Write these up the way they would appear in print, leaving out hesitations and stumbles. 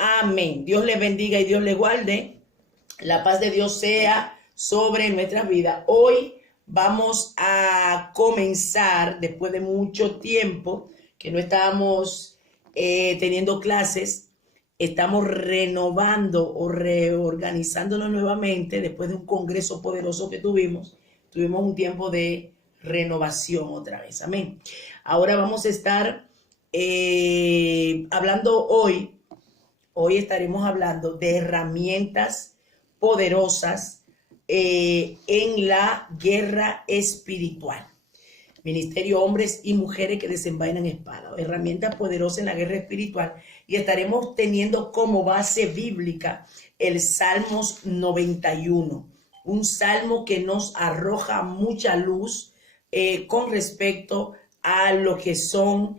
Amén. Dios les bendiga y Dios les guarde. La paz de Dios sea sobre nuestras vidas. Hoy vamos a comenzar, después de mucho tiempo que no estábamos teniendo clases, estamos renovando o reorganizándonos nuevamente después de un congreso poderoso que tuvimos. Tuvimos un tiempo de renovación otra vez. Amén. Ahora vamos a estar hablando hoy estaremos hablando de herramientas poderosas en la guerra espiritual. Ministerio hombres y mujeres que desenvainan espada. Herramientas poderosas en la guerra espiritual. Y estaremos teniendo como base bíblica el Salmos 91. Un salmo que nos arroja mucha luz con respecto a lo que son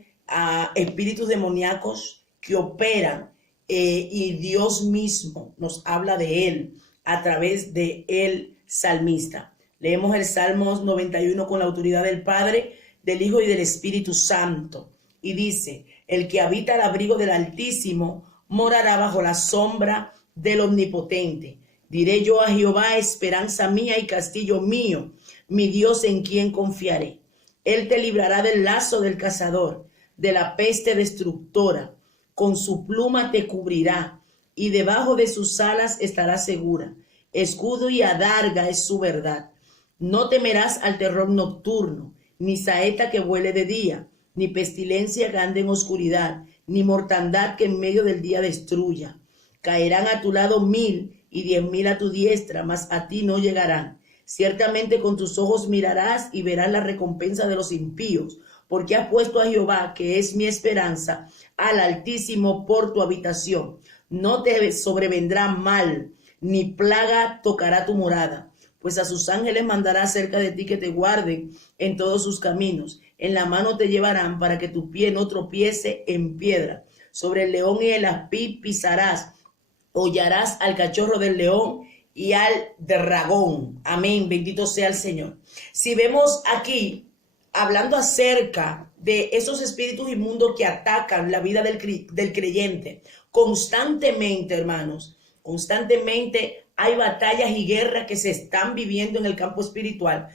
espíritus demoníacos que operan. Y Dios mismo nos habla de él a través de el salmista. Leemos el Salmos 91 con la autoridad del Padre, del Hijo y del Espíritu Santo. Y dice: el que habita al abrigo del Altísimo morará bajo la sombra del Omnipotente. Diré yo a Jehová, esperanza mía y castillo mío, mi Dios en quien confiaré. Él te librará del lazo del cazador, de la peste destructora. Con su pluma te cubrirá, y debajo de sus alas estarás segura. Escudo y adarga es su verdad. No temerás al terror nocturno, ni saeta que vuele de día, ni pestilencia que ande en oscuridad, ni mortandad que en medio del día destruya. Caerán a tu lado 1000 y 10,000 a tu diestra, mas a ti no llegarán. Ciertamente con tus ojos mirarás y verás la recompensa de los impíos, porque has puesto a Jehová, que es mi esperanza, al Altísimo por tu habitación. No te sobrevendrá mal, ni plaga tocará tu morada, pues a sus ángeles mandará cerca de ti que te guarden en todos sus caminos. En la mano te llevarán para que tu pie no tropiece en piedra. Sobre el león y el aspid pisarás, hollarás al cachorro del león y al dragón. Amén, bendito sea el Señor. Si vemos aquí, hablando acerca de esos espíritus inmundos que atacan la vida del creyente, constantemente, hermanos, constantemente hay batallas y guerras que se están viviendo en el campo espiritual.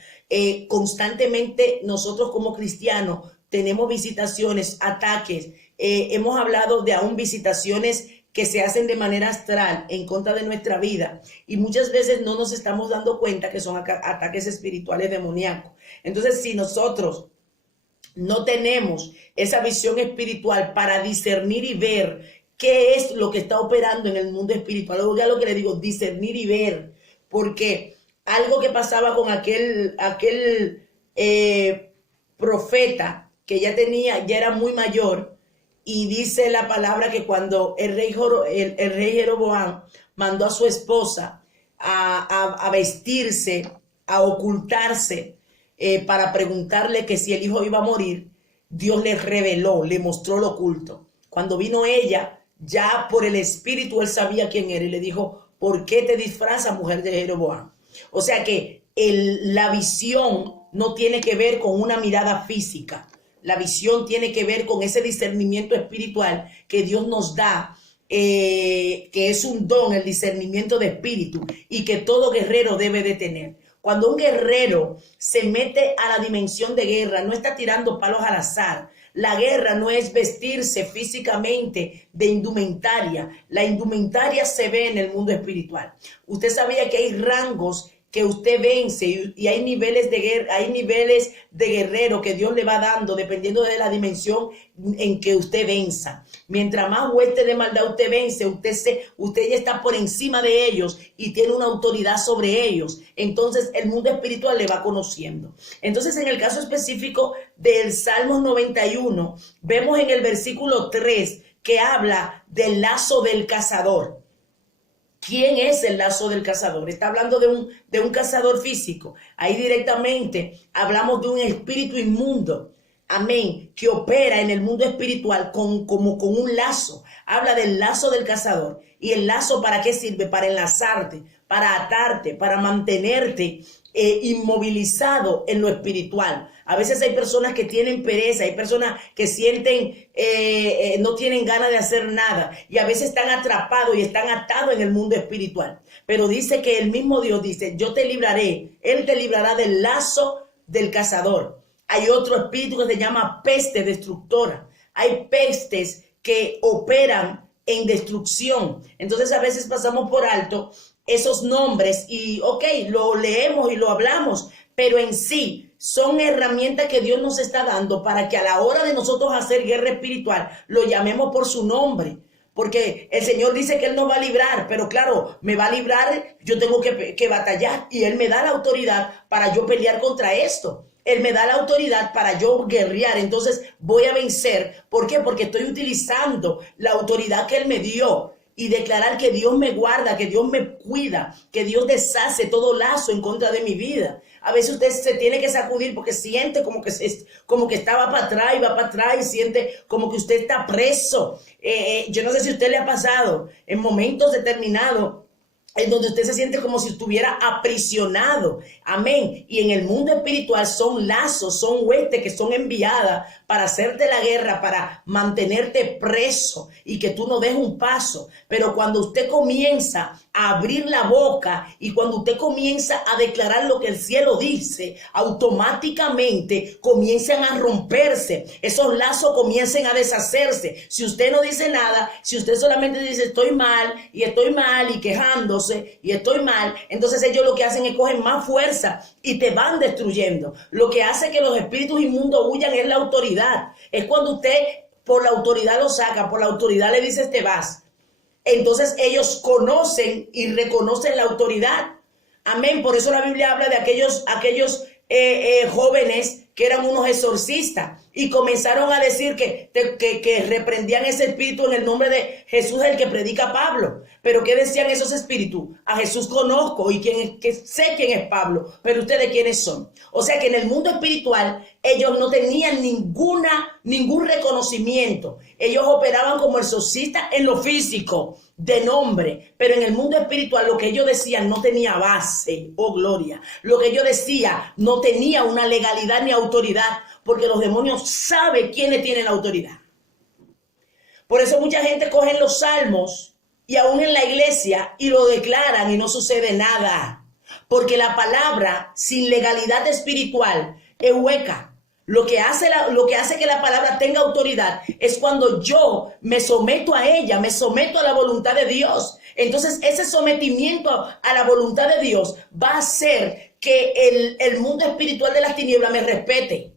Constantemente nosotros como cristianos tenemos visitaciones, ataques. Hemos hablado de aún visitaciones que se hacen de manera astral en contra de nuestra vida, y muchas veces no nos estamos dando cuenta que son ataques espirituales demoníacos. Entonces, si nosotros no tenemos esa visión espiritual para discernir y ver qué es lo que está operando en el mundo espiritual, oiga lo que le digo, discernir y ver, porque algo que pasaba con aquel profeta que ya era muy mayor. Y dice la palabra que cuando el rey Jeroboam mandó a su esposa a vestirse, a ocultarse, para preguntarle que si el hijo iba a morir, Dios le reveló, le mostró lo oculto. Cuando vino ella, ya por el espíritu él sabía quién era y le dijo: ¿por qué te disfrazas, mujer de Jeroboam? O sea que la visión no tiene que ver con una mirada física. La visión tiene que ver con ese discernimiento espiritual que Dios nos da, que es un don, el discernimiento de espíritu, y que todo guerrero debe de tener. Cuando un guerrero se mete a la dimensión de guerra, no está tirando palos al azar. La guerra no es vestirse físicamente de indumentaria. La indumentaria se ve en el mundo espiritual. Usted sabía que hay rangos que usted vence, y hay niveles de guerra, hay niveles de guerrero que Dios le va dando dependiendo de la dimensión en que usted venza. Mientras más hueste de maldad usted vence, usted ya está por encima de ellos y tiene una autoridad sobre ellos. Entonces el mundo espiritual le va conociendo. Entonces, en el caso específico del Salmos 91, vemos en el versículo 3 que habla del lazo del cazador. ¿Quién es el lazo del cazador? Está hablando de un cazador físico. Ahí directamente hablamos de un espíritu inmundo, amén, que opera en el mundo espiritual como con un lazo. Habla del lazo del cazador. ¿Y el lazo para qué sirve? Para enlazarte, para atarte, para mantenerte inmovilizado en lo espiritual. A veces hay personas que tienen pereza, hay personas que sienten, no tienen ganas de hacer nada y a veces están atrapados y están atados en el mundo espiritual. Pero dice que el mismo Dios dice, yo te libraré, Él te librará del lazo del cazador. Hay otro espíritu que se llama peste destructora. Hay pestes que operan en destrucción. Entonces a veces pasamos por alto esos nombres y lo leemos y lo hablamos, pero en sí son herramientas que Dios nos está dando para que a la hora de nosotros hacer guerra espiritual lo llamemos por su nombre. Porque el Señor dice que Él nos va a librar, pero claro, me va a librar, yo tengo que batallar y Él me da la autoridad para yo pelear contra esto. Él me da la autoridad para yo guerrear, entonces voy a vencer. ¿Por qué? Porque estoy utilizando la autoridad que Él me dio y declarar que Dios me guarda, que Dios me cuida, que Dios deshace todo lazo en contra de mi vida. A veces usted se tiene que sacudir porque siente como que estaba para atrás y va para atrás y siente como que usted está preso. Yo no sé si a usted le ha pasado en momentos determinados en donde usted se siente como si estuviera aprisionado. Amén. Y en el mundo espiritual son lazos, son huestes que son enviadas para hacerte la guerra, para mantenerte preso y que tú no des un paso. Pero cuando usted comienza a abrir la boca y cuando usted comienza a declarar lo que el cielo dice, automáticamente comienzan a romperse. Esos lazos comienzan a deshacerse. Si usted no dice nada, si usted solamente dice estoy mal y quejándose, y estoy mal, entonces ellos lo que hacen es cogen más fuerza y te van destruyendo. Lo que hace que los espíritus inmundos huyan es la autoridad. Es cuando usted por la autoridad lo saca, por la autoridad le dices te vas. Entonces ellos conocen y reconocen la autoridad. Amén. Por eso la Biblia habla de aquellos jóvenes que eran unos exorcistas y comenzaron a decir que reprendían ese espíritu en el nombre de Jesús, el que predica Pablo. Pero ¿qué decían esos espíritus? A Jesús conozco y sé quién es Pablo, pero ustedes quiénes son. O sea que en el mundo espiritual ellos no tenían ningún reconocimiento. Ellos operaban como exorcistas en lo físico, de nombre, pero en el mundo espiritual lo que ellos decían no tenía base, gloria. Lo que ellos decían no tenía una legalidad ni autoridad, porque los demonios saben quiénes tienen la autoridad. Por eso mucha gente coge los salmos y aún en la iglesia y lo declaran y no sucede nada, porque la palabra sin legalidad espiritual es hueca. Lo que hace que la palabra tenga autoridad es cuando yo me someto a ella, me someto a la voluntad de Dios. Entonces ese sometimiento a la voluntad de Dios va a hacer que el mundo espiritual de las tinieblas me respete.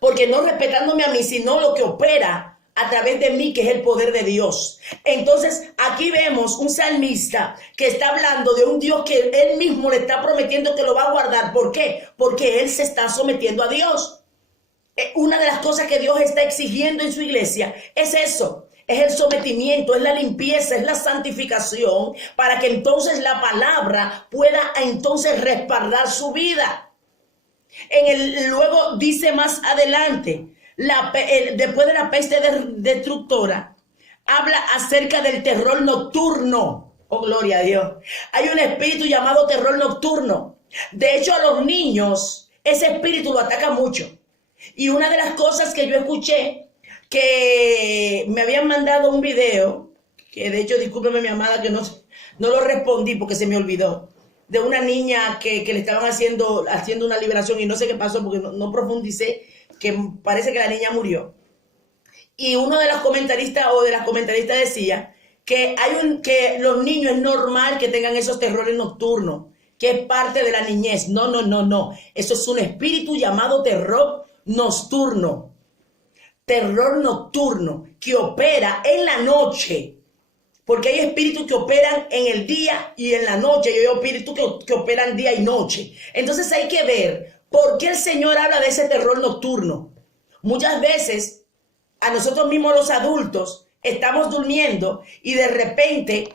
Porque no respetándome a mí, sino lo que opera a través de mí, que es el poder de Dios. Entonces aquí vemos un salmista que está hablando de un Dios que él mismo le está prometiendo que lo va a guardar. ¿Por qué? Porque él se está sometiendo a Dios. Una de las cosas que Dios está exigiendo en su iglesia es eso. Es el sometimiento, es la limpieza, es la santificación, para que entonces la palabra pueda entonces respaldar su vida. Luego dice más adelante, después de la peste destructora, habla acerca del terror nocturno. Oh, gloria a Dios. Hay un espíritu llamado terror nocturno. De hecho, a los niños, ese espíritu lo ataca mucho. Y una de las cosas que yo escuché, que me habían mandado un video, que de hecho, discúlpeme mi amada, que no lo respondí porque se me olvidó, de una niña que le estaban haciendo una liberación y no sé qué pasó porque no profundicé, que parece que la niña murió. Y uno de los comentaristas decía que los niños es normal que tengan esos terrores nocturnos, que es parte de la niñez. No. Eso es un espíritu llamado terror nocturno. Terror nocturno que opera en la noche. Porque hay espíritus que operan en el día y en la noche. Y hay espíritus que operan día y noche. Entonces hay que ver por qué el Señor habla de ese terror nocturno. Muchas veces a nosotros mismos los adultos estamos durmiendo y de repente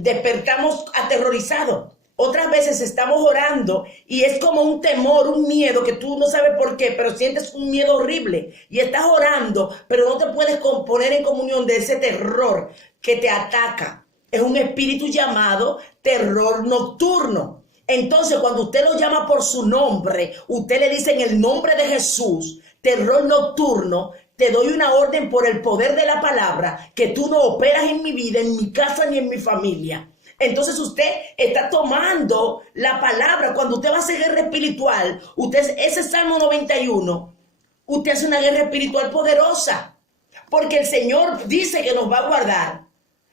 despertamos aterrorizados. Otras veces estamos orando y es como un temor, un miedo que tú no sabes por qué, pero sientes un miedo horrible y estás orando, pero no te puedes poner en comunión de ese terror que te ataca. Es un espíritu llamado terror nocturno. Entonces, cuando usted lo llama por su nombre, usted le dice en el nombre de Jesús, terror nocturno, te doy una orden por el poder de la palabra, que tú no operas en mi vida, en mi casa ni en mi familia. Entonces usted está tomando la palabra. Cuando usted va a hacer guerra espiritual, ese Salmo 91, usted hace una guerra espiritual poderosa. Porque el Señor dice que nos va a guardar,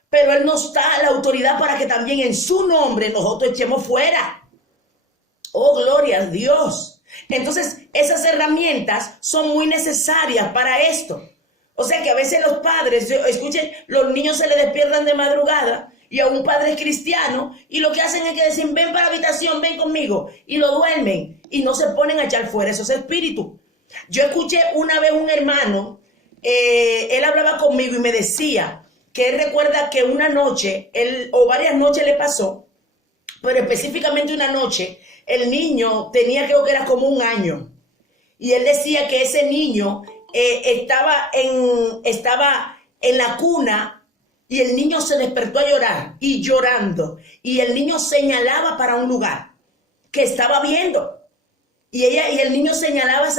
pero Él nos da la autoridad para que también en su nombre nosotros echemos fuera. Oh, gloria a Dios. Entonces, esas herramientas son muy necesarias para esto. O sea que a veces los padres, escuchen, los niños se les despiertan de madrugada y a un padre es cristiano y lo que hacen es que dicen, ven para la habitación, ven conmigo, y lo duermen y no se ponen a echar fuera esos espíritus. Yo escuché una vez un hermano, él hablaba conmigo y me decía que él recuerda que una noche, o varias noches le pasó, pero específicamente una noche, el niño tenía, creo que era como 1 año, y él decía que ese niño estaba en la cuna y el niño se despertó a llorar y llorando, y el niño señalaba para un lugar que estaba viendo, y el niño señalaba,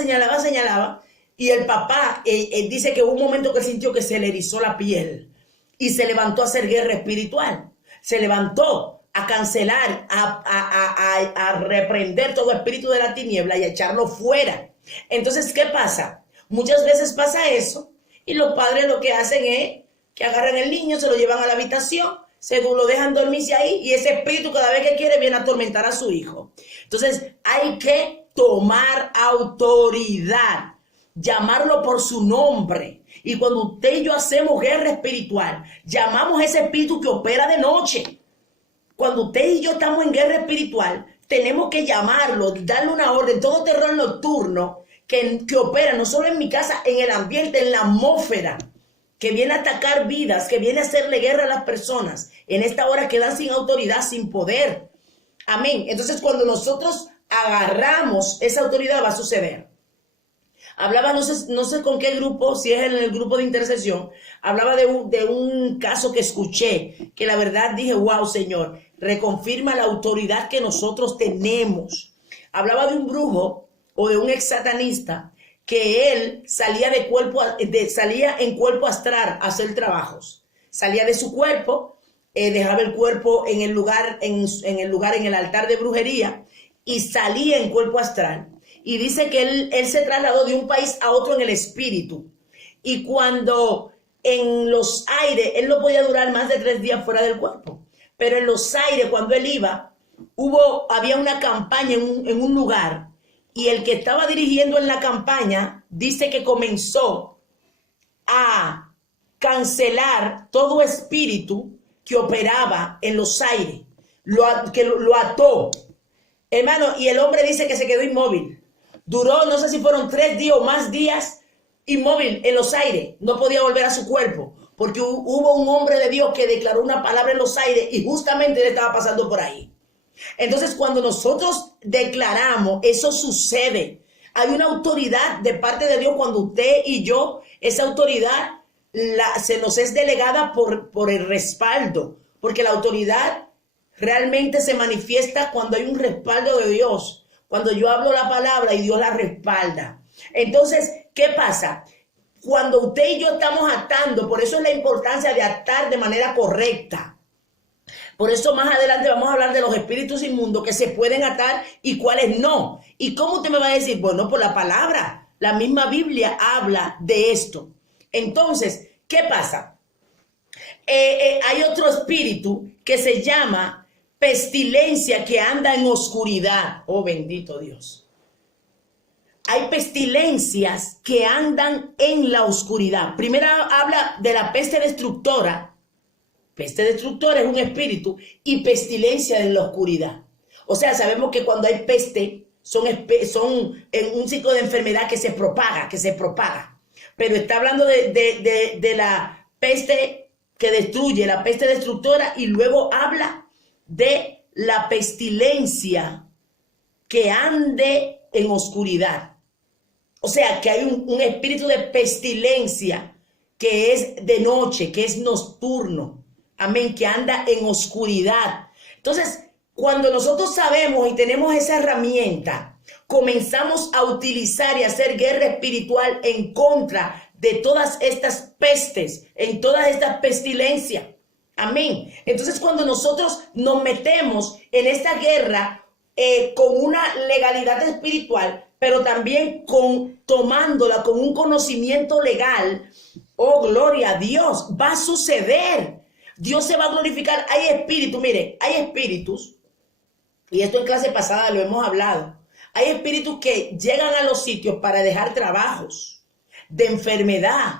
y el papá dice que hubo un momento que sintió que se le erizó la piel y se levantó a hacer guerra espiritual, se levantó a cancelar, a reprender todo espíritu de la tiniebla y a echarlo fuera. Entonces, ¿qué pasa? Muchas veces pasa eso y los padres lo que hacen es que agarran el niño, se lo llevan a la habitación, lo dejan dormirse ahí y ese espíritu cada vez que quiere viene a atormentar a su hijo. Entonces, hay que tomar autoridad, llamarlo por su nombre. Y cuando usted y yo hacemos guerra espiritual, llamamos a ese espíritu que opera de noche. Cuando usted y yo estamos en guerra espiritual, tenemos que llamarlo, darle una orden, todo terror nocturno que opera no solo en mi casa, en el ambiente, en la atmósfera, que viene a atacar vidas, que viene a hacerle guerra a las personas, en esta hora quedan sin autoridad, sin poder. Amén. Entonces, cuando nosotros agarramos esa autoridad, va a suceder. Hablaba, no sé con qué grupo, si es en el grupo de intercesión, hablaba de un caso que escuché, que la verdad dije, wow, Señor, reconfirma la autoridad que nosotros tenemos. Hablaba de un brujo o de un ex satanista que él salía salía en cuerpo astral a hacer trabajos. Salía de su cuerpo, dejaba el cuerpo en el lugar, en el altar de brujería, y salía en cuerpo astral. Y dice que él se trasladó de un país a otro en el espíritu. Y cuando en los aires, él no podía durar más de 3 días fuera del cuerpo. Pero en los aires, cuando él iba, había una campaña en un lugar. Y el que estaba dirigiendo en la campaña dice que comenzó a cancelar todo espíritu que operaba en los aires. Que lo ató. Hermano, y el hombre dice que se quedó inmóvil. Duró, no sé si fueron 3 días o más días inmóvil en los aires. No podía volver a su cuerpo. Porque hubo un hombre de Dios que declaró una palabra en los aires y justamente él estaba pasando por ahí. Entonces, cuando nosotros declaramos, eso sucede. Hay una autoridad de parte de Dios cuando usted y yo, esa autoridad se nos es delegada por el respaldo. Porque la autoridad realmente se manifiesta cuando hay un respaldo de Dios. Cuando yo hablo la palabra y Dios la respalda. Entonces, ¿qué pasa? Cuando usted y yo estamos atando, por eso es la importancia de atar de manera correcta. Por eso más adelante vamos a hablar de los espíritus inmundos que se pueden atar y cuáles no. ¿Y cómo usted me va a decir? Bueno, por la palabra. La misma Biblia habla de esto. Entonces, ¿qué pasa? Hay otro espíritu que se llama pestilencia, que anda en oscuridad. Oh, bendito Dios. Hay pestilencias que andan en la oscuridad. Primero habla de la peste destructora. Peste destructora es un espíritu, y pestilencia en la oscuridad. O sea, sabemos que cuando hay peste son un ciclo de enfermedad que se propaga. Pero está hablando de la peste que destruye, la peste destructora, y luego habla de la pestilencia que ande en oscuridad. O sea, que hay un espíritu de pestilencia que es de noche, que es nocturno. Amén, que anda en oscuridad. Entonces, Cuando nosotros sabemos y tenemos esa herramienta, comenzamos a utilizar y hacer guerra espiritual en contra de todas estas pestes, en todas estas pestilencias. Amén. Entonces, cuando nosotros nos metemos en esta guerra con una legalidad espiritual, pero también tomándola con un conocimiento legal, oh, gloria a Dios, va a suceder. Dios se va a glorificar. Hay espíritus, mire, hay espíritus, y esto en clase pasada lo hemos hablado. Hay espíritus que llegan a los sitios para dejar trabajos de enfermedad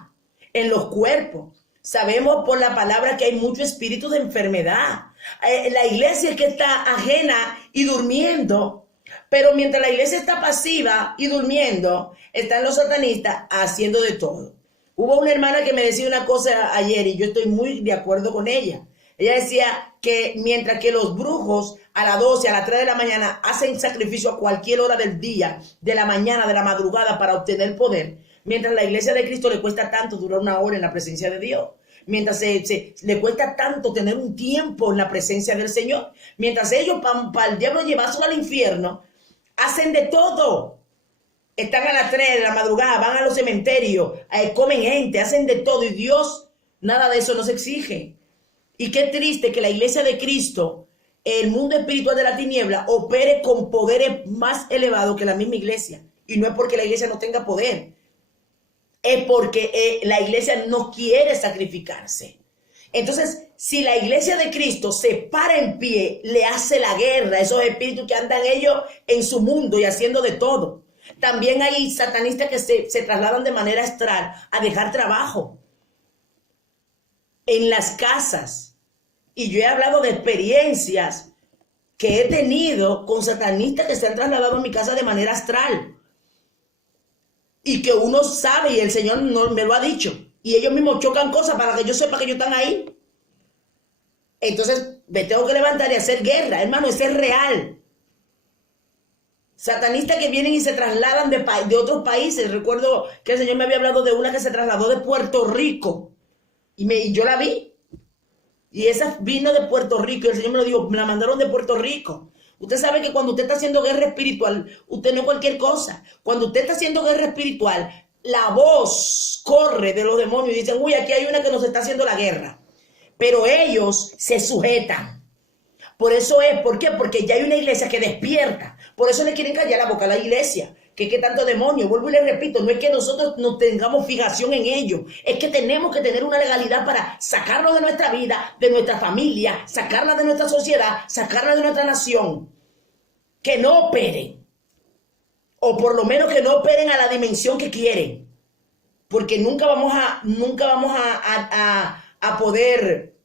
en los cuerpos. Sabemos por la palabra que hay muchos espíritus de enfermedad. La iglesia es que está ajena y durmiendo, pero mientras la iglesia está pasiva y durmiendo, están los satanistas haciendo de todo. Hubo una hermana que me decía una cosa ayer y yo estoy muy de acuerdo con ella. Ella decía que mientras que los brujos a las 12, a las 3 de la mañana hacen sacrificio a cualquier hora del día, de la mañana, de la madrugada para obtener poder, mientras la iglesia de Cristo le cuesta tanto durar una hora en la presencia de Dios, mientras le cuesta tanto tener un tiempo en la presencia del Señor, mientras ellos para el diablo llevárselo al infierno, hacen de todo. Están a las 3 de la madrugada, van a los cementerios, comen gente, hacen de todo y Dios, nada de eso nos exige. Y qué triste que la iglesia de Cristo, el mundo espiritual de la tiniebla, opere con poderes más elevados que la misma iglesia. Y no es porque la iglesia no tenga poder, es porque la iglesia no quiere sacrificarse. Entonces, si la iglesia de Cristo se para en pie, le hace la guerra a esos espíritus que andan ellos en su mundo y haciendo de todo. También hay satanistas que se trasladan de manera astral a dejar trabajo en las casas. Y yo he hablado de experiencias que he tenido con satanistas que se han trasladado a mi casa de manera astral. Y que uno sabe y el Señor no me lo ha dicho. Y ellos mismos chocan cosas para que yo sepa que ellos están ahí. Entonces me tengo que levantar y hacer guerra. Hermano, eso es real. Satanistas que vienen y se trasladan de otros países. Recuerdo que el Señor me había hablado de una que se trasladó de Puerto Rico. Y yo la vi. Y esa vino de Puerto Rico. Y el Señor me lo dijo, me la mandaron de Puerto Rico. Usted sabe que cuando usted está haciendo guerra espiritual, usted no es cualquier cosa. Cuando usted está haciendo guerra espiritual, la voz corre de los demonios y dicen, uy, aquí hay una que nos está haciendo la guerra. Pero ellos se sujetan. Por eso es, ¿por qué? Porque ya hay una iglesia que despierta. Por eso le quieren callar la boca a la iglesia. Que tanto demonio, vuelvo y le repito, no es que nosotros no tengamos fijación en ello, es que tenemos que tener una legalidad para sacarlo de nuestra vida, de nuestra familia, sacarla de nuestra sociedad, sacarla de nuestra nación. Que no operen, o por lo menos que no operen a la dimensión que quieren, porque nunca vamos a poder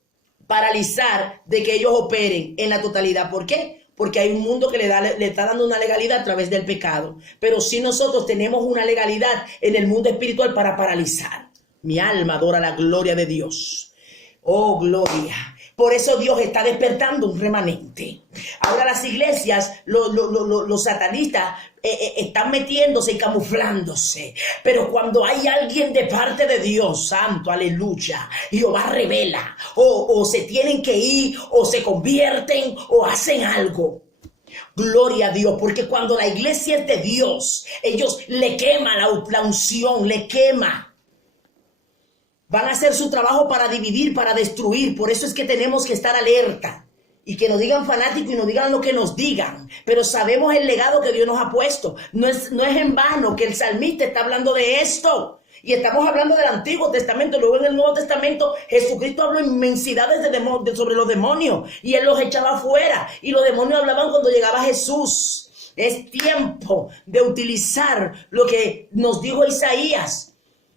paralizar de que ellos operen en la totalidad. ¿Por qué? Porque hay un mundo que le está dando una legalidad a través del pecado. Pero si nosotros tenemos una legalidad en el mundo espiritual para paralizar. Mi alma adora la gloria de Dios. Oh, gloria. Por eso Dios está despertando un remanente. Ahora las iglesias, los satanistas están metiéndose y camuflándose. Pero cuando hay alguien de parte de Dios, santo, aleluya, Jehová revela, o se tienen que ir, o se convierten, o hacen algo. Gloria a Dios, porque cuando la iglesia es de Dios, ellos le queman la unción, le quema. Van a hacer su trabajo para dividir, para destruir. Por eso es que tenemos que estar alerta. Y que nos digan fanáticos y nos digan lo que nos digan. Pero sabemos el legado que Dios nos ha puesto. No es en vano que el salmista está hablando de esto. Y estamos hablando del Antiguo Testamento. Luego en el Nuevo Testamento Jesucristo habló inmensidades sobre los demonios. Y Él los echaba afuera. Y los demonios hablaban cuando llegaba Jesús. Es tiempo de utilizar lo que nos dijo Isaías.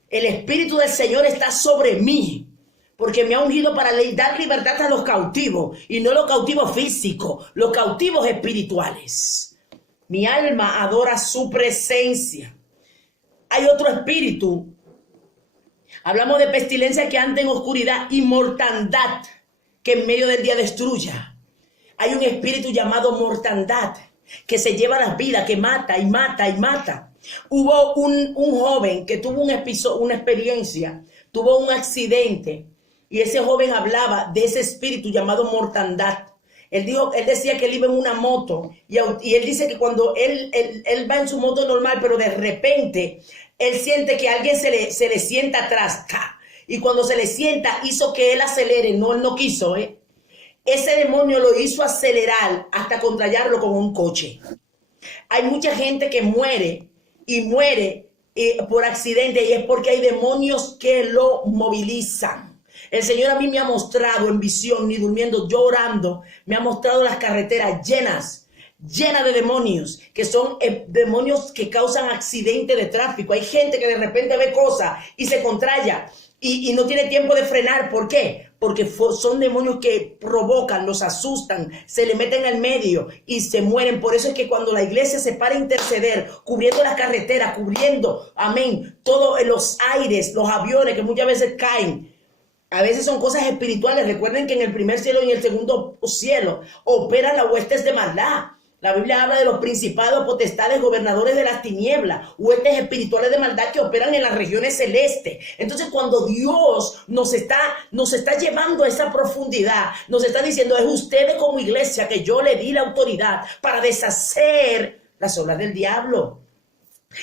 El Espíritu del Señor está sobre mí, porque me ha ungido para dar libertad a los cautivos, y no los cautivos físicos, los cautivos espirituales. Mi alma adora su presencia. Hay otro espíritu. Hablamos de pestilencia que anda en oscuridad y mortandad que en medio del día destruya. Hay un espíritu llamado mortandad que se lleva las vidas, que mata y mata y mata. Hubo un joven que tuvo una experiencia, tuvo un accidente, y ese joven hablaba de ese espíritu llamado mortandad. Él decía que él iba en una moto y él dice que cuando él va en su moto normal, pero de repente él siente que alguien se le sienta atrás. ¡Ta! Y cuando se le sienta, hizo que él acelere. No, él no quiso, ¿eh? Ese demonio lo hizo acelerar hasta contrarlo con un coche. Hay mucha gente que muere y muere por accidente y es porque hay demonios que lo movilizan. El Señor a mí me ha mostrado en visión, ni durmiendo, yo orando, me ha mostrado las carreteras llenas de demonios, que son demonios que causan accidentes de tráfico. Hay gente que de repente ve cosas y se contraya y no tiene tiempo de frenar. ¿Por qué? Porque son demonios que provocan, los asustan, se le meten al medio y se mueren. Por eso es que cuando la iglesia se para a interceder, cubriendo las carreteras, cubriendo, amén, todos los aires, los aviones que muchas veces caen, a veces son cosas espirituales. Recuerden que en el primer cielo y en el segundo cielo operan las huestes de maldad. La Biblia habla de los principados, potestades, gobernadores de las tinieblas, huestes espirituales de maldad que operan en las regiones celestes. Entonces, cuando Dios nos está llevando a esa profundidad, nos está diciendo, es ustedes como iglesia que yo le di la autoridad para deshacer las obras del diablo.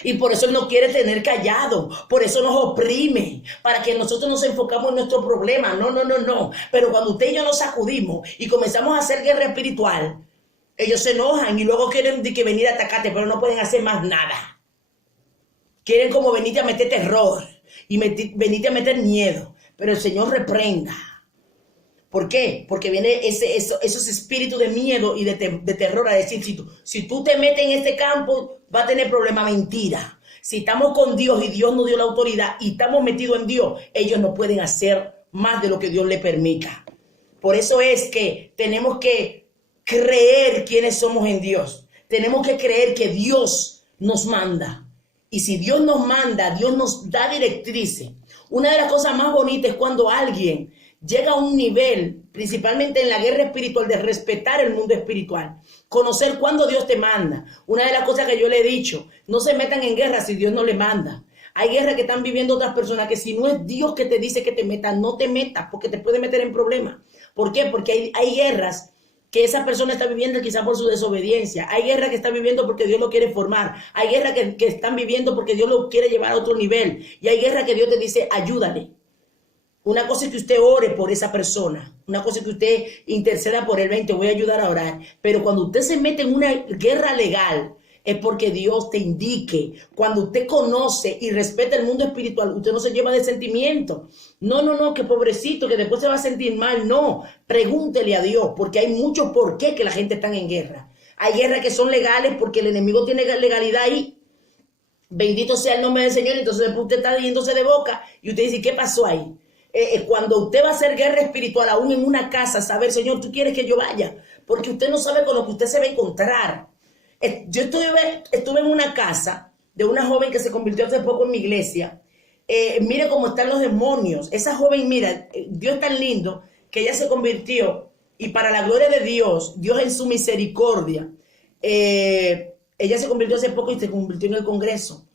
Y por eso Él no quiere tener callado, por eso nos oprime, para que nosotros nos enfocamos en nuestro problema. No. Pero cuando usted y yo nos sacudimos y comenzamos a hacer guerra espiritual, ellos se enojan y luego quieren que venir a atacarte, pero no pueden hacer más nada. Quieren como venirte a meter terror y venirte a meter miedo, pero el Señor reprenda. ¿Por qué? Porque viene esos espíritus de miedo y de terror a decir, si tú te metes en este campo, va a tener problema. Mentira. Si estamos con Dios y Dios nos dio la autoridad y estamos metidos en Dios, ellos no pueden hacer más de lo que Dios les permita. Por eso es que tenemos que creer quiénes somos en Dios. Tenemos que creer que Dios nos manda. Y si Dios nos manda, Dios nos da directrices. Una de las cosas más bonitas es cuando alguien llega a un nivel, principalmente en la guerra espiritual, de respetar el mundo espiritual, conocer cuándo Dios te manda. Una de las cosas que yo le he dicho, no se metan en guerra si Dios no le manda. Hay guerras que están viviendo otras personas que si no es Dios que te dice que te metas, no te metas, porque te puede meter en problemas. ¿Por qué? Porque hay guerras que esa persona está viviendo quizás por su desobediencia. Hay guerra que está viviendo porque Dios lo quiere formar. Hay guerra que están viviendo porque Dios lo quiere llevar a otro nivel. Y hay guerra que Dios te dice, ayúdale. Una cosa es que usted ore por esa persona. Una cosa es que usted interceda por él. Ven, te voy a ayudar a orar. Pero cuando usted se mete en una guerra legal, es porque Dios te indique. Cuando usted conoce y respeta el mundo espiritual, usted no se lleva de sentimiento. No, que pobrecito, que después se va a sentir mal. No, pregúntele a Dios, porque hay muchos por qué que la gente está en guerra. Hay guerras que son legales porque el enemigo tiene legalidad ahí. Bendito sea el nombre del Señor. Entonces después usted está yéndose de boca y usted dice, ¿qué pasó ahí? Cuando usted va a hacer guerra espiritual, aún en una casa, saber, Señor, ¿tú quieres que yo vaya? Porque usted no sabe con lo que usted se va a encontrar. Yo estuve en una casa de una joven que se convirtió hace poco en mi iglesia. Mire cómo están los demonios. Esa joven, mira, Dios es tan lindo que ella se convirtió y para la gloria de Dios, Dios en su misericordia, ella se convirtió hace poco y se convirtió en el Congreso.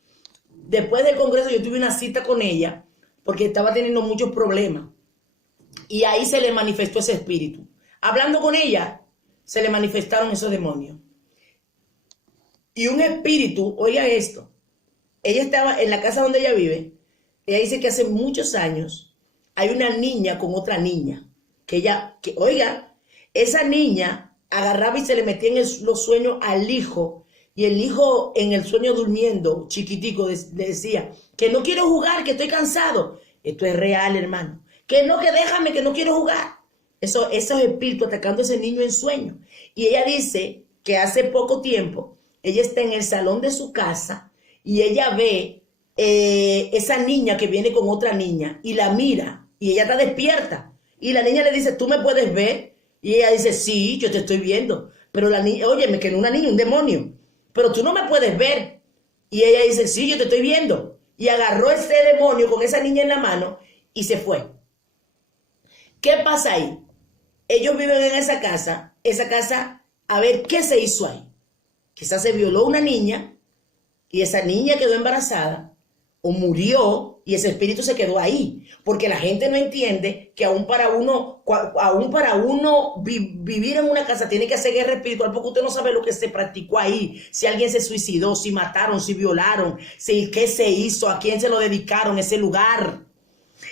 Después del Congreso yo tuve una cita con ella porque estaba teniendo muchos problemas. Y ahí se le manifestó ese espíritu. Hablando con ella, se le manifestaron esos demonios. Y un espíritu, oiga esto, ella estaba en la casa donde ella vive. Ella dice que hace muchos años hay una niña con otra niña. Oiga, esa niña agarraba y se le metía en los sueños al hijo. Y el hijo en el sueño durmiendo, chiquitico, le decía que no quiero jugar, que estoy cansado. Esto es real, hermano. Que déjame, que no quiero jugar. Esos espíritus atacando a ese niño en sueño. Y ella dice que hace poco tiempo, ella está en el salón de su casa y ella ve esa niña que viene con otra niña y la mira y ella está despierta. Y la niña le dice, ¿tú me puedes ver? Y ella dice, sí, yo te estoy viendo. Pero la niña, oye, me quedó una niña, un demonio. Pero tú no me puedes ver. Y ella dice, sí, yo te estoy viendo. Y agarró ese demonio con esa niña en la mano y se fue. ¿Qué pasa ahí? Ellos viven en esa casa, a ver qué se hizo ahí. Quizás se violó una niña y esa niña quedó embarazada o murió y ese espíritu se quedó ahí, porque la gente no entiende que aún para uno vivir en una casa tiene que hacer guerra espiritual, porque usted no sabe lo que se practicó ahí, si alguien se suicidó, si mataron, si violaron, si qué se hizo, a quién se lo dedicaron ese lugar.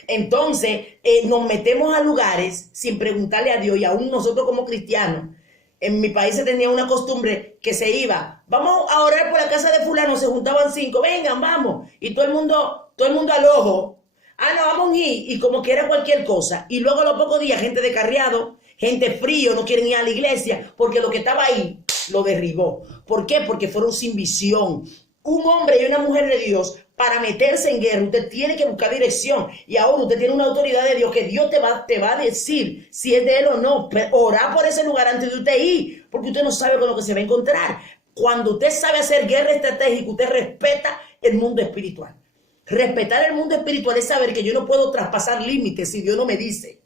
Entonces nos metemos a lugares sin preguntarle a Dios, y aún nosotros como cristianos, en mi país se tenía una costumbre que se iba, vamos a orar por la casa de fulano, se juntaban 5, vengan, vamos, y todo el mundo al ojo, no, vamos a ir, y como que era cualquier cosa, y luego a los pocos días, gente descarriado, gente frío, no quieren ir a la iglesia, porque lo que estaba ahí lo derribó. ¿Por qué? Porque fueron sin visión. Un hombre y una mujer de Dios, para meterse en guerra, usted tiene que buscar dirección. Y ahora usted tiene una autoridad de Dios que Dios te va a decir si es de Él o no. Orar por ese lugar antes de usted ir, porque usted no sabe con lo que se va a encontrar. Cuando usted sabe hacer guerra estratégica, usted respeta el mundo espiritual. Respetar el mundo espiritual es saber que yo no puedo traspasar límites si Dios no me dice.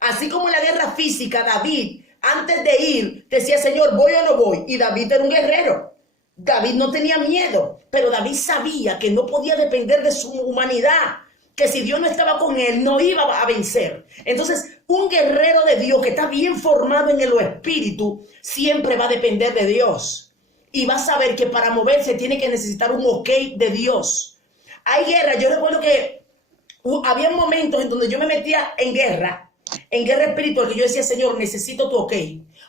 Así como en la guerra física, David, antes de ir, decía, Señor, ¿voy o no voy? Y David era un guerrero. David no tenía miedo, pero David sabía que no podía depender de su humanidad, que si Dios no estaba con él, no iba a vencer. Entonces, un guerrero de Dios que está bien formado en el espíritu, siempre va a depender de Dios. Y va a saber que para moverse tiene que necesitar un ok de Dios. Hay guerra, yo recuerdo que había momentos en donde yo me metía en guerra espiritual, que yo decía, Señor, necesito tu ok.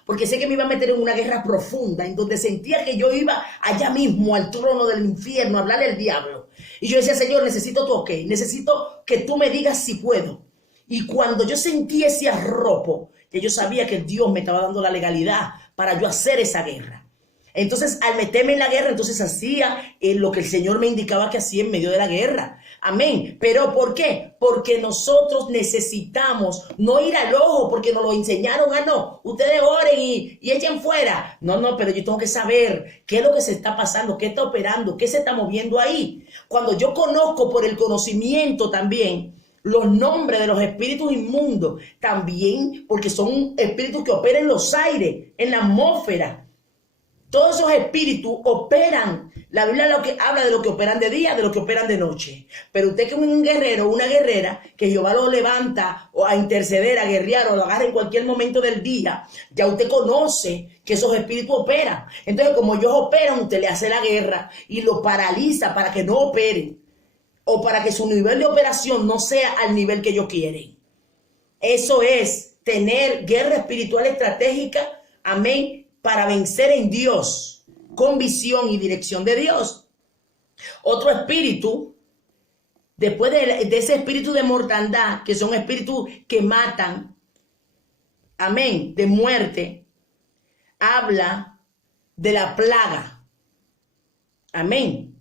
Porque sé que me iba a meter en una guerra profunda, en donde sentía que yo iba allá mismo al trono del infierno a hablarle al diablo. Y yo decía, Señor, necesito tu ok, necesito que tú me digas si puedo. Y cuando yo sentí ese arropo, que yo sabía que Dios me estaba dando la legalidad para yo hacer esa guerra. Entonces, al meterme en la guerra, entonces hacía lo que el Señor me indicaba que hacía en medio de la guerra. Amén. ¿Pero por qué? Porque nosotros necesitamos no ir al ojo, porque nos lo enseñaron no. Ustedes oren y echen fuera. No, pero yo tengo que saber qué es lo que se está pasando, qué está operando, qué se está moviendo ahí. Cuando yo conozco por el conocimiento también los nombres de los espíritus inmundos, también porque son espíritus que operan en los aires, en la atmósfera. Todos esos espíritus operan. La Biblia habla de lo que operan de día, de lo que operan de noche. Pero usted que es un guerrero o una guerrera, que Jehová lo levanta o a interceder, a guerrear o lo agarra en cualquier momento del día, ya usted conoce que esos espíritus operan. Entonces, como ellos operan, usted le hace la guerra y lo paraliza para que no operen. O para que su nivel de operación no sea al nivel que ellos quieren. Eso es tener guerra espiritual estratégica. Amén. Para vencer en Dios, con visión y dirección de Dios. Otro espíritu, después de ese espíritu de mortandad, que son espíritus que matan, amén, de muerte, habla de la plaga. Amén.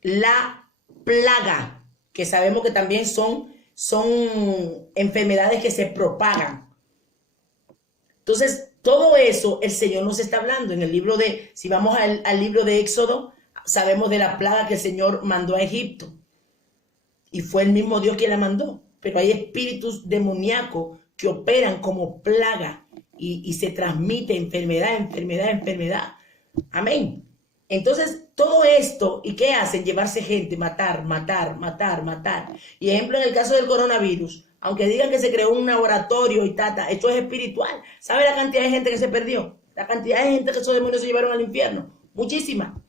La plaga, que sabemos que también son enfermedades que se propagan. Entonces, todo eso el Señor nos está hablando en el libro si vamos al libro de Éxodo, sabemos de la plaga que el Señor mandó a Egipto. Y fue el mismo Dios quien la mandó. Pero hay espíritus demoníacos que operan como plaga y se transmite enfermedad. Amén. Entonces, todo esto, ¿y qué hacen? Llevarse gente, matar. Y ejemplo, en el caso del coronavirus, aunque digan que se creó un laboratorio y esto es espiritual. ¿Sabe la cantidad de gente que se perdió? La cantidad de gente que esos demonios se llevaron al infierno. Muchísima.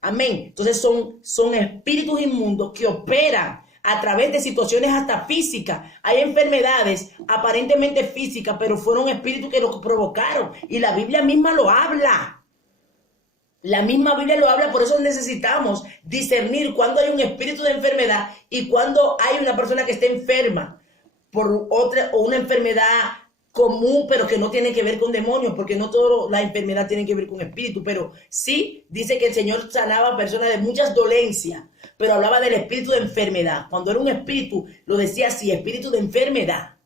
Amén. Entonces son espíritus inmundos que operan a través de situaciones hasta físicas. Hay enfermedades aparentemente físicas, pero fueron espíritus que lo provocaron. Y la Biblia misma lo habla. La misma Biblia lo habla, por eso necesitamos discernir cuando hay un espíritu de enfermedad y cuando hay una persona que está enferma por otra o una enfermedad común, pero que no tiene que ver con demonios, porque no toda la enfermedad tiene que ver con espíritu, pero sí dice que el Señor sanaba a personas de muchas dolencias, pero hablaba del espíritu de enfermedad. Cuando era un espíritu, lo decía así, espíritu de enfermedad.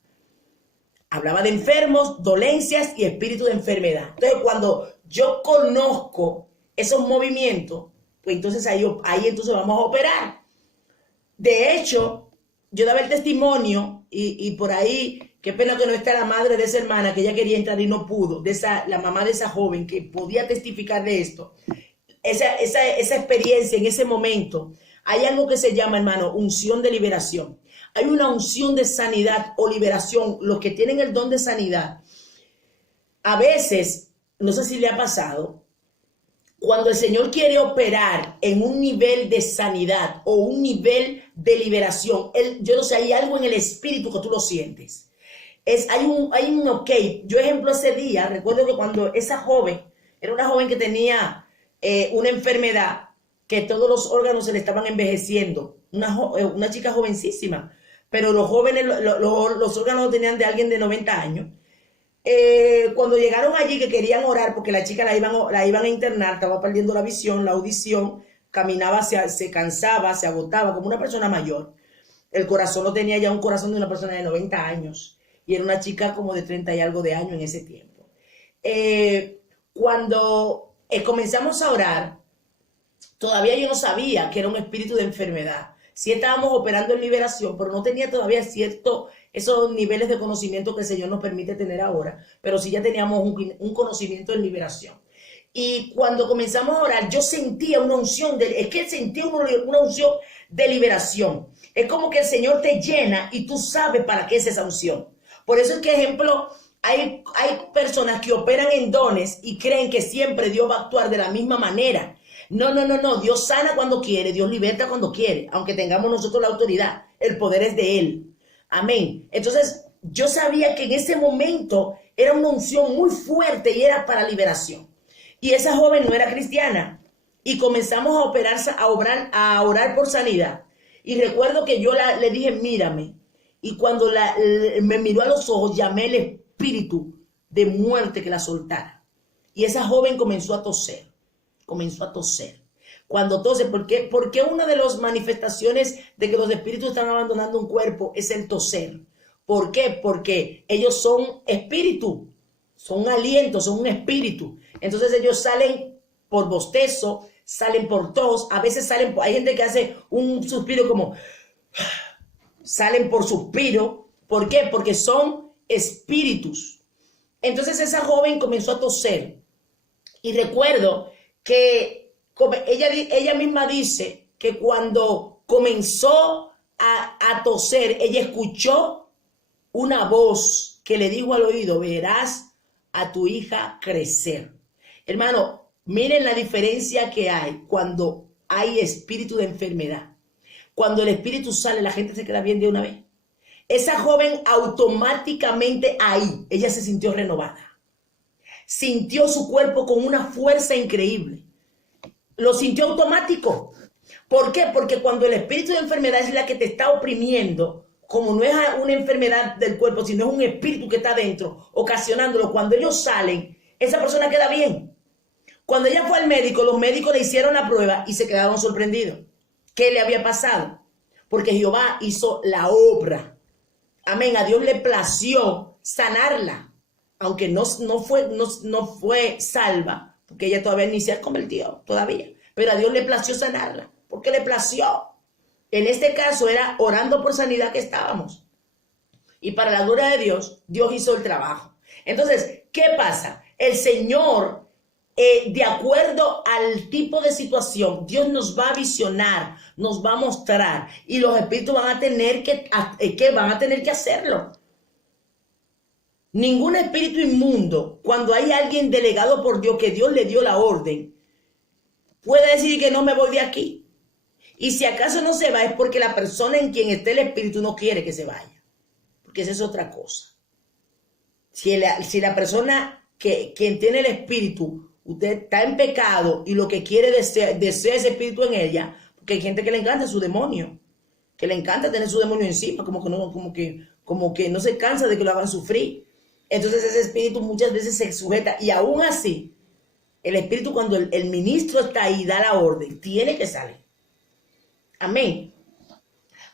Hablaba de enfermos, dolencias y espíritu de enfermedad. Entonces, cuando yo conozco esos movimientos, pues entonces ahí entonces vamos a operar. De hecho, yo daba el testimonio y por ahí, qué pena que no está la madre de esa hermana que ella quería entrar y no pudo, la mamá de esa joven que podía testificar de esto. Esa experiencia en ese momento, hay algo que se llama, hermano, unción de liberación. Hay una unción de sanidad o liberación. Los que tienen el don de sanidad, a veces, no sé si le ha pasado, cuando el Señor quiere operar en un nivel de sanidad o un nivel de liberación, yo no sé, hay algo en el espíritu que tú lo sientes. Hay un ok. Yo, ejemplo, ese día, recuerdo que cuando esa joven, era una joven que tenía una enfermedad, que todos los órganos se le estaban envejeciendo, una chica jovencísima, pero los jóvenes, los órganos tenían de alguien de 90 años. Cuando llegaron allí que querían orar porque la chica la iban a internar, estaba perdiendo la visión, la audición, caminaba, se cansaba, se agotaba como una persona mayor. El corazón no tenía ya un corazón de una persona de 90 años y era una chica como de 30 y algo de años en ese tiempo. Cuando comenzamos a orar, todavía yo no sabía que era un espíritu de enfermedad. Sí estábamos operando en liberación, pero no tenía todavía esos niveles de conocimiento que el Señor nos permite tener ahora, pero sí ya teníamos un conocimiento en liberación. Y cuando comenzamos a orar, yo sentía una unción, sentía una unción de liberación. Es como que el Señor te llena y tú sabes para qué es esa unción. Por eso es que, ejemplo, hay personas que operan en dones y creen que siempre Dios va a actuar de la misma manera. No. Dios sana cuando quiere, Dios liberta cuando quiere, aunque tengamos nosotros la autoridad. El poder es de Él. Amén. Entonces, yo sabía que en ese momento era una unción muy fuerte y era para liberación. Y esa joven no era cristiana. Y comenzamos a orar por sanidad. Y recuerdo que yo le dije, mírame. Y cuando me miró a los ojos, llamé al espíritu de muerte que la soltara. Y esa joven comenzó a toser. Cuando tose, ¿por qué una de las manifestaciones de que los espíritus están abandonando un cuerpo es el toser? ¿Por qué? Porque ellos son espíritu, son aliento, son un espíritu. Entonces ellos salen por bostezo, salen por tos, a veces hay gente que hace un suspiro como, salen por suspiro. ¿Por qué? Porque son espíritus. Entonces esa joven comenzó a toser. Y recuerdo que ella misma dice que cuando comenzó a toser, ella escuchó una voz que le dijo al oído, verás a tu hija crecer. Hermano, miren la diferencia que hay cuando hay espíritu de enfermedad. Cuando el espíritu sale, la gente se queda bien de una vez. Esa joven automáticamente ahí, ella se sintió renovada. Sintió su cuerpo con una fuerza increíble. Lo sintió automático. ¿Por qué? Porque cuando el espíritu de enfermedad es la que te está oprimiendo, como no es una enfermedad del cuerpo, sino es un espíritu que está dentro, ocasionándolo, cuando ellos salen, esa persona queda bien. Cuando ella fue al médico, los médicos le hicieron la prueba y se quedaron sorprendidos. ¿Qué le había pasado? Porque Jehová hizo la obra. Amén. A Dios le plació sanarla. Aunque no fue salva, porque ella todavía ni se ha convertido, todavía. Pero a Dios le plació sanarla, porque le plació. En este caso era orando por sanidad que estábamos. Y para la gloria de Dios, Dios hizo el trabajo. Entonces, ¿qué pasa? El Señor, de acuerdo al tipo de situación, Dios nos va a visionar, nos va a mostrar. Y los espíritus van a tener que hacerlo. Ningún espíritu inmundo, cuando hay alguien delegado por Dios, que Dios le dio la orden, puede decir que no me voy de aquí. Y si acaso no se va, es porque la persona en quien esté el espíritu no quiere que se vaya. Porque esa es otra cosa. Si la persona quien tiene el espíritu, usted está en pecado y lo que quiere desea ese espíritu en ella, porque hay gente que le encanta su demonio, que le encanta tener su demonio encima, como que no se cansa de que lo hagan sufrir. Entonces ese espíritu muchas veces se sujeta y aún así, el espíritu cuando el ministro está ahí, da la orden, tiene que salir. Amén.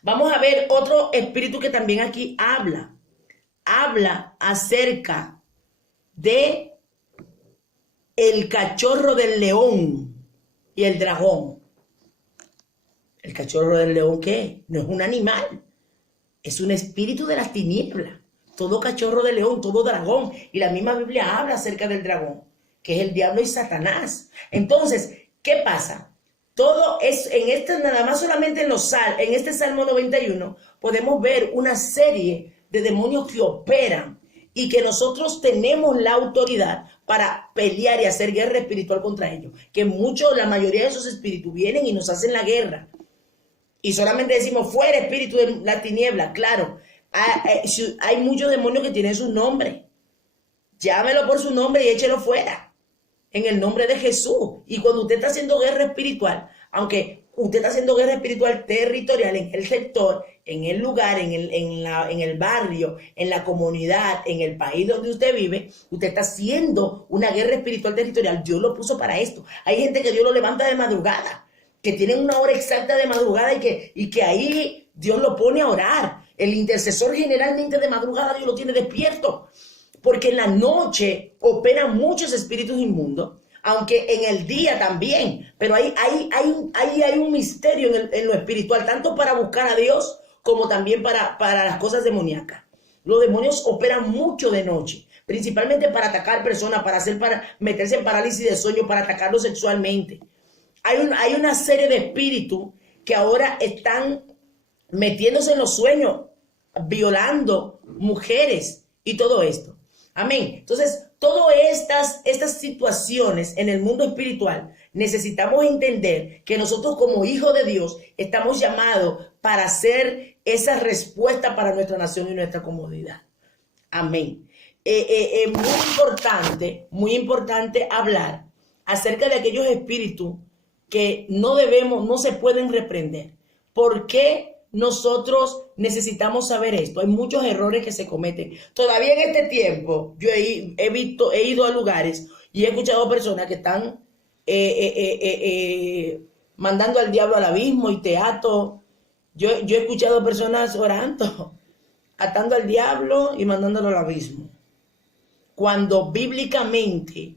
Vamos a ver otro espíritu que también aquí habla acerca de el cachorro del león y el dragón. ¿El cachorro del león qué? No es un animal, es un espíritu de las tinieblas. Todo cachorro de león, todo dragón. Y la misma Biblia habla acerca del dragón, que es el diablo y Satanás. Entonces, ¿qué pasa? Todo es, nada más solamente en este Salmo 91, podemos ver una serie de demonios que operan y que nosotros tenemos la autoridad para pelear y hacer guerra espiritual contra ellos. Que la mayoría de esos espíritus vienen y nos hacen la guerra. Y solamente decimos, fuera espíritu de la tiniebla. Claro, hay muchos demonios que tienen su nombre. Llámelo por su nombre y échelo fuera. En el nombre de Jesús. Y cuando usted está haciendo guerra espiritual, aunque usted está haciendo guerra espiritual territorial en el sector, en el lugar, en el barrio, en la comunidad, en el país donde usted vive, usted está haciendo una guerra espiritual territorial. Dios lo puso para esto. Hay gente que Dios lo levanta de madrugada, que tienen una hora exacta de madrugada y que ahí Dios lo pone a orar. El intercesor generalmente de madrugada Dios lo tiene despierto. Porque en la noche operan muchos espíritus inmundos, aunque en el día también. Pero ahí hay un misterio en lo espiritual, tanto para buscar a Dios como también para las cosas demoníacas. Los demonios operan mucho de noche, principalmente para atacar personas, para meterse en parálisis de sueño, para atacarlos sexualmente. Hay una serie de espíritus que ahora están metiéndose en los sueños, violando mujeres y todo esto. Amén. Entonces, todas estas situaciones en el mundo espiritual, necesitamos entender que nosotros como hijos de Dios estamos llamados para hacer esa respuesta para nuestra nación y nuestra comunidad. Amén. Es muy importante hablar acerca de aquellos espíritus que no se pueden reprender. ¿Por qué nosotros necesitamos saber esto? Hay muchos errores que se cometen. Todavía en este tiempo, yo he ido a lugares y he escuchado personas que están mandando al diablo al abismo y teatro. Yo he escuchado personas orando, atando al diablo y mandándolo al abismo. Cuando bíblicamente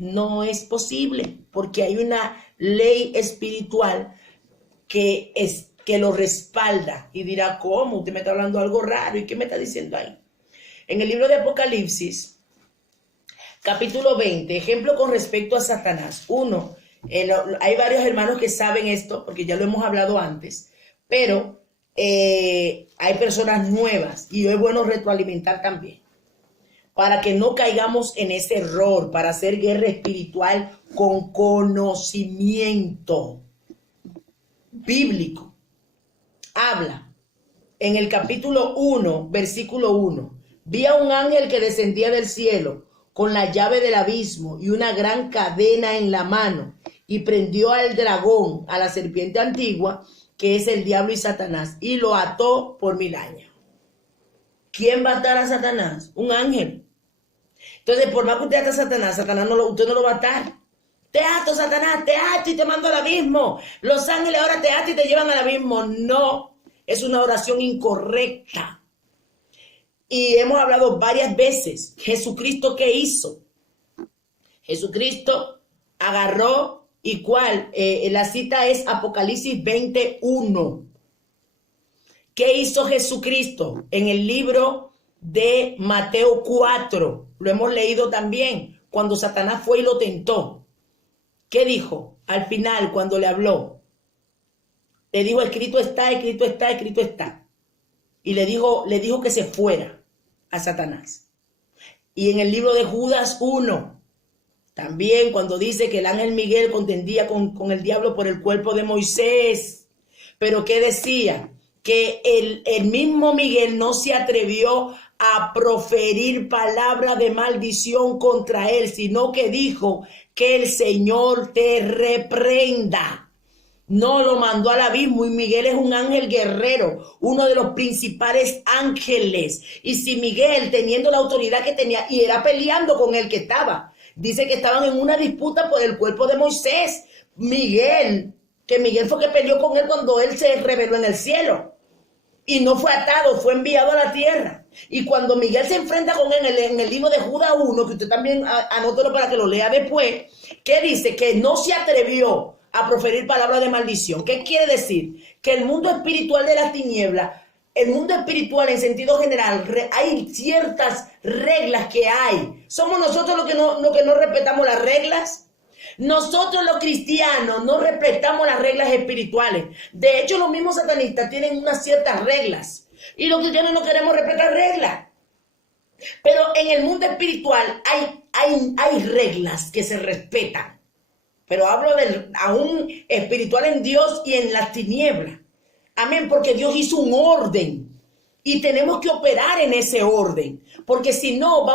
no es posible, porque hay una ley espiritual que lo respalda. Y dirá, ¿cómo? Usted me está hablando algo raro. ¿Y qué me está diciendo ahí? En el libro de Apocalipsis, capítulo 20, ejemplo con respecto a Satanás. Hay varios hermanos que saben esto, porque ya lo hemos hablado antes, pero hay personas nuevas y es bueno retroalimentar también, para que no caigamos en ese error, para hacer guerra espiritual con conocimiento bíblico. Habla en el capítulo 1, versículo 1. Vi a un ángel que descendía del cielo con la llave del abismo y una gran cadena en la mano, y prendió al dragón, a la serpiente antigua, que es el diablo y Satanás, y lo ató por 1000 años. ¿Quién va a atar a Satanás? Un ángel. Entonces, por más que usted ate a Satanás, usted no lo va a atar. Te ato, Satanás, te ato y te mando al abismo. Los ángeles ahora te atan y te llevan al abismo. No, es una oración incorrecta. Y hemos hablado varias veces. ¿Jesucristo qué hizo? Jesucristo agarró y la cita es Apocalipsis 21. ¿Qué hizo Jesucristo? En el libro de Mateo 4, lo hemos leído también, cuando Satanás fue y lo tentó. ¿Qué dijo? Al final, cuando le habló, le dijo, escrito está, escrito está, escrito está. Y le dijo que se fuera a Satanás. Y en el libro de Judas 1, también cuando dice que el ángel Miguel contendía con el diablo por el cuerpo de Moisés. Pero ¿qué decía? Que el mismo Miguel no se atrevió a proferir palabra de maldición contra él, sino que dijo que el Señor te reprenda. No lo mandó al abismo, y Miguel es un ángel guerrero, uno de los principales ángeles. Y si Miguel, teniendo la autoridad que tenía, y era peleando con el que estaba, dice que estaban en una disputa por el cuerpo de Moisés. Miguel fue que peleó con él cuando él se rebeló en el cielo. Y no fue atado, fue enviado a la tierra. Y cuando Miguel se enfrenta con él en el libro de Judas 1, que usted también anótelo para que lo lea después, que dice que no se atrevió a proferir palabras de maldición. ¿Qué quiere decir? Que el mundo espiritual de las tinieblas, el mundo espiritual en sentido general, hay ciertas reglas que hay. ¿Somos nosotros los que no respetamos las reglas? Nosotros los cristianos no respetamos las reglas espirituales. De hecho, los mismos satanistas tienen unas ciertas reglas. Y los cristianos no queremos respetar reglas. Pero en el mundo espiritual hay reglas que se respetan. Pero hablo aún espiritual en Dios y en las tinieblas. Amén, porque Dios hizo un orden. Y tenemos que operar en ese orden. Porque si no,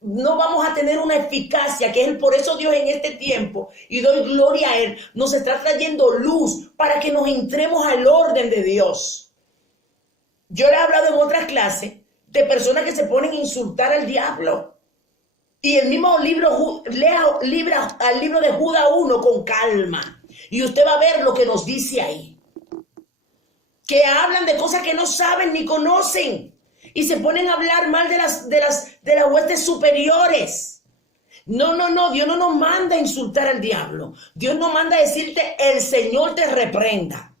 no vamos a tener una eficacia, que es por eso Dios en este tiempo, y doy gloria a Él, nos está trayendo luz para que nos entremos al orden de Dios. Yo le he hablado en otras clases de personas que se ponen a insultar al diablo. Y el mismo libro, lea al libro de Judas 1 con calma. Y usted va a ver lo que nos dice ahí. Que hablan de cosas que no saben ni conocen. Y se ponen a hablar mal de las huestes superiores. No, Dios no nos manda a insultar al diablo. Dios nos manda a decirte, el Señor te reprenda.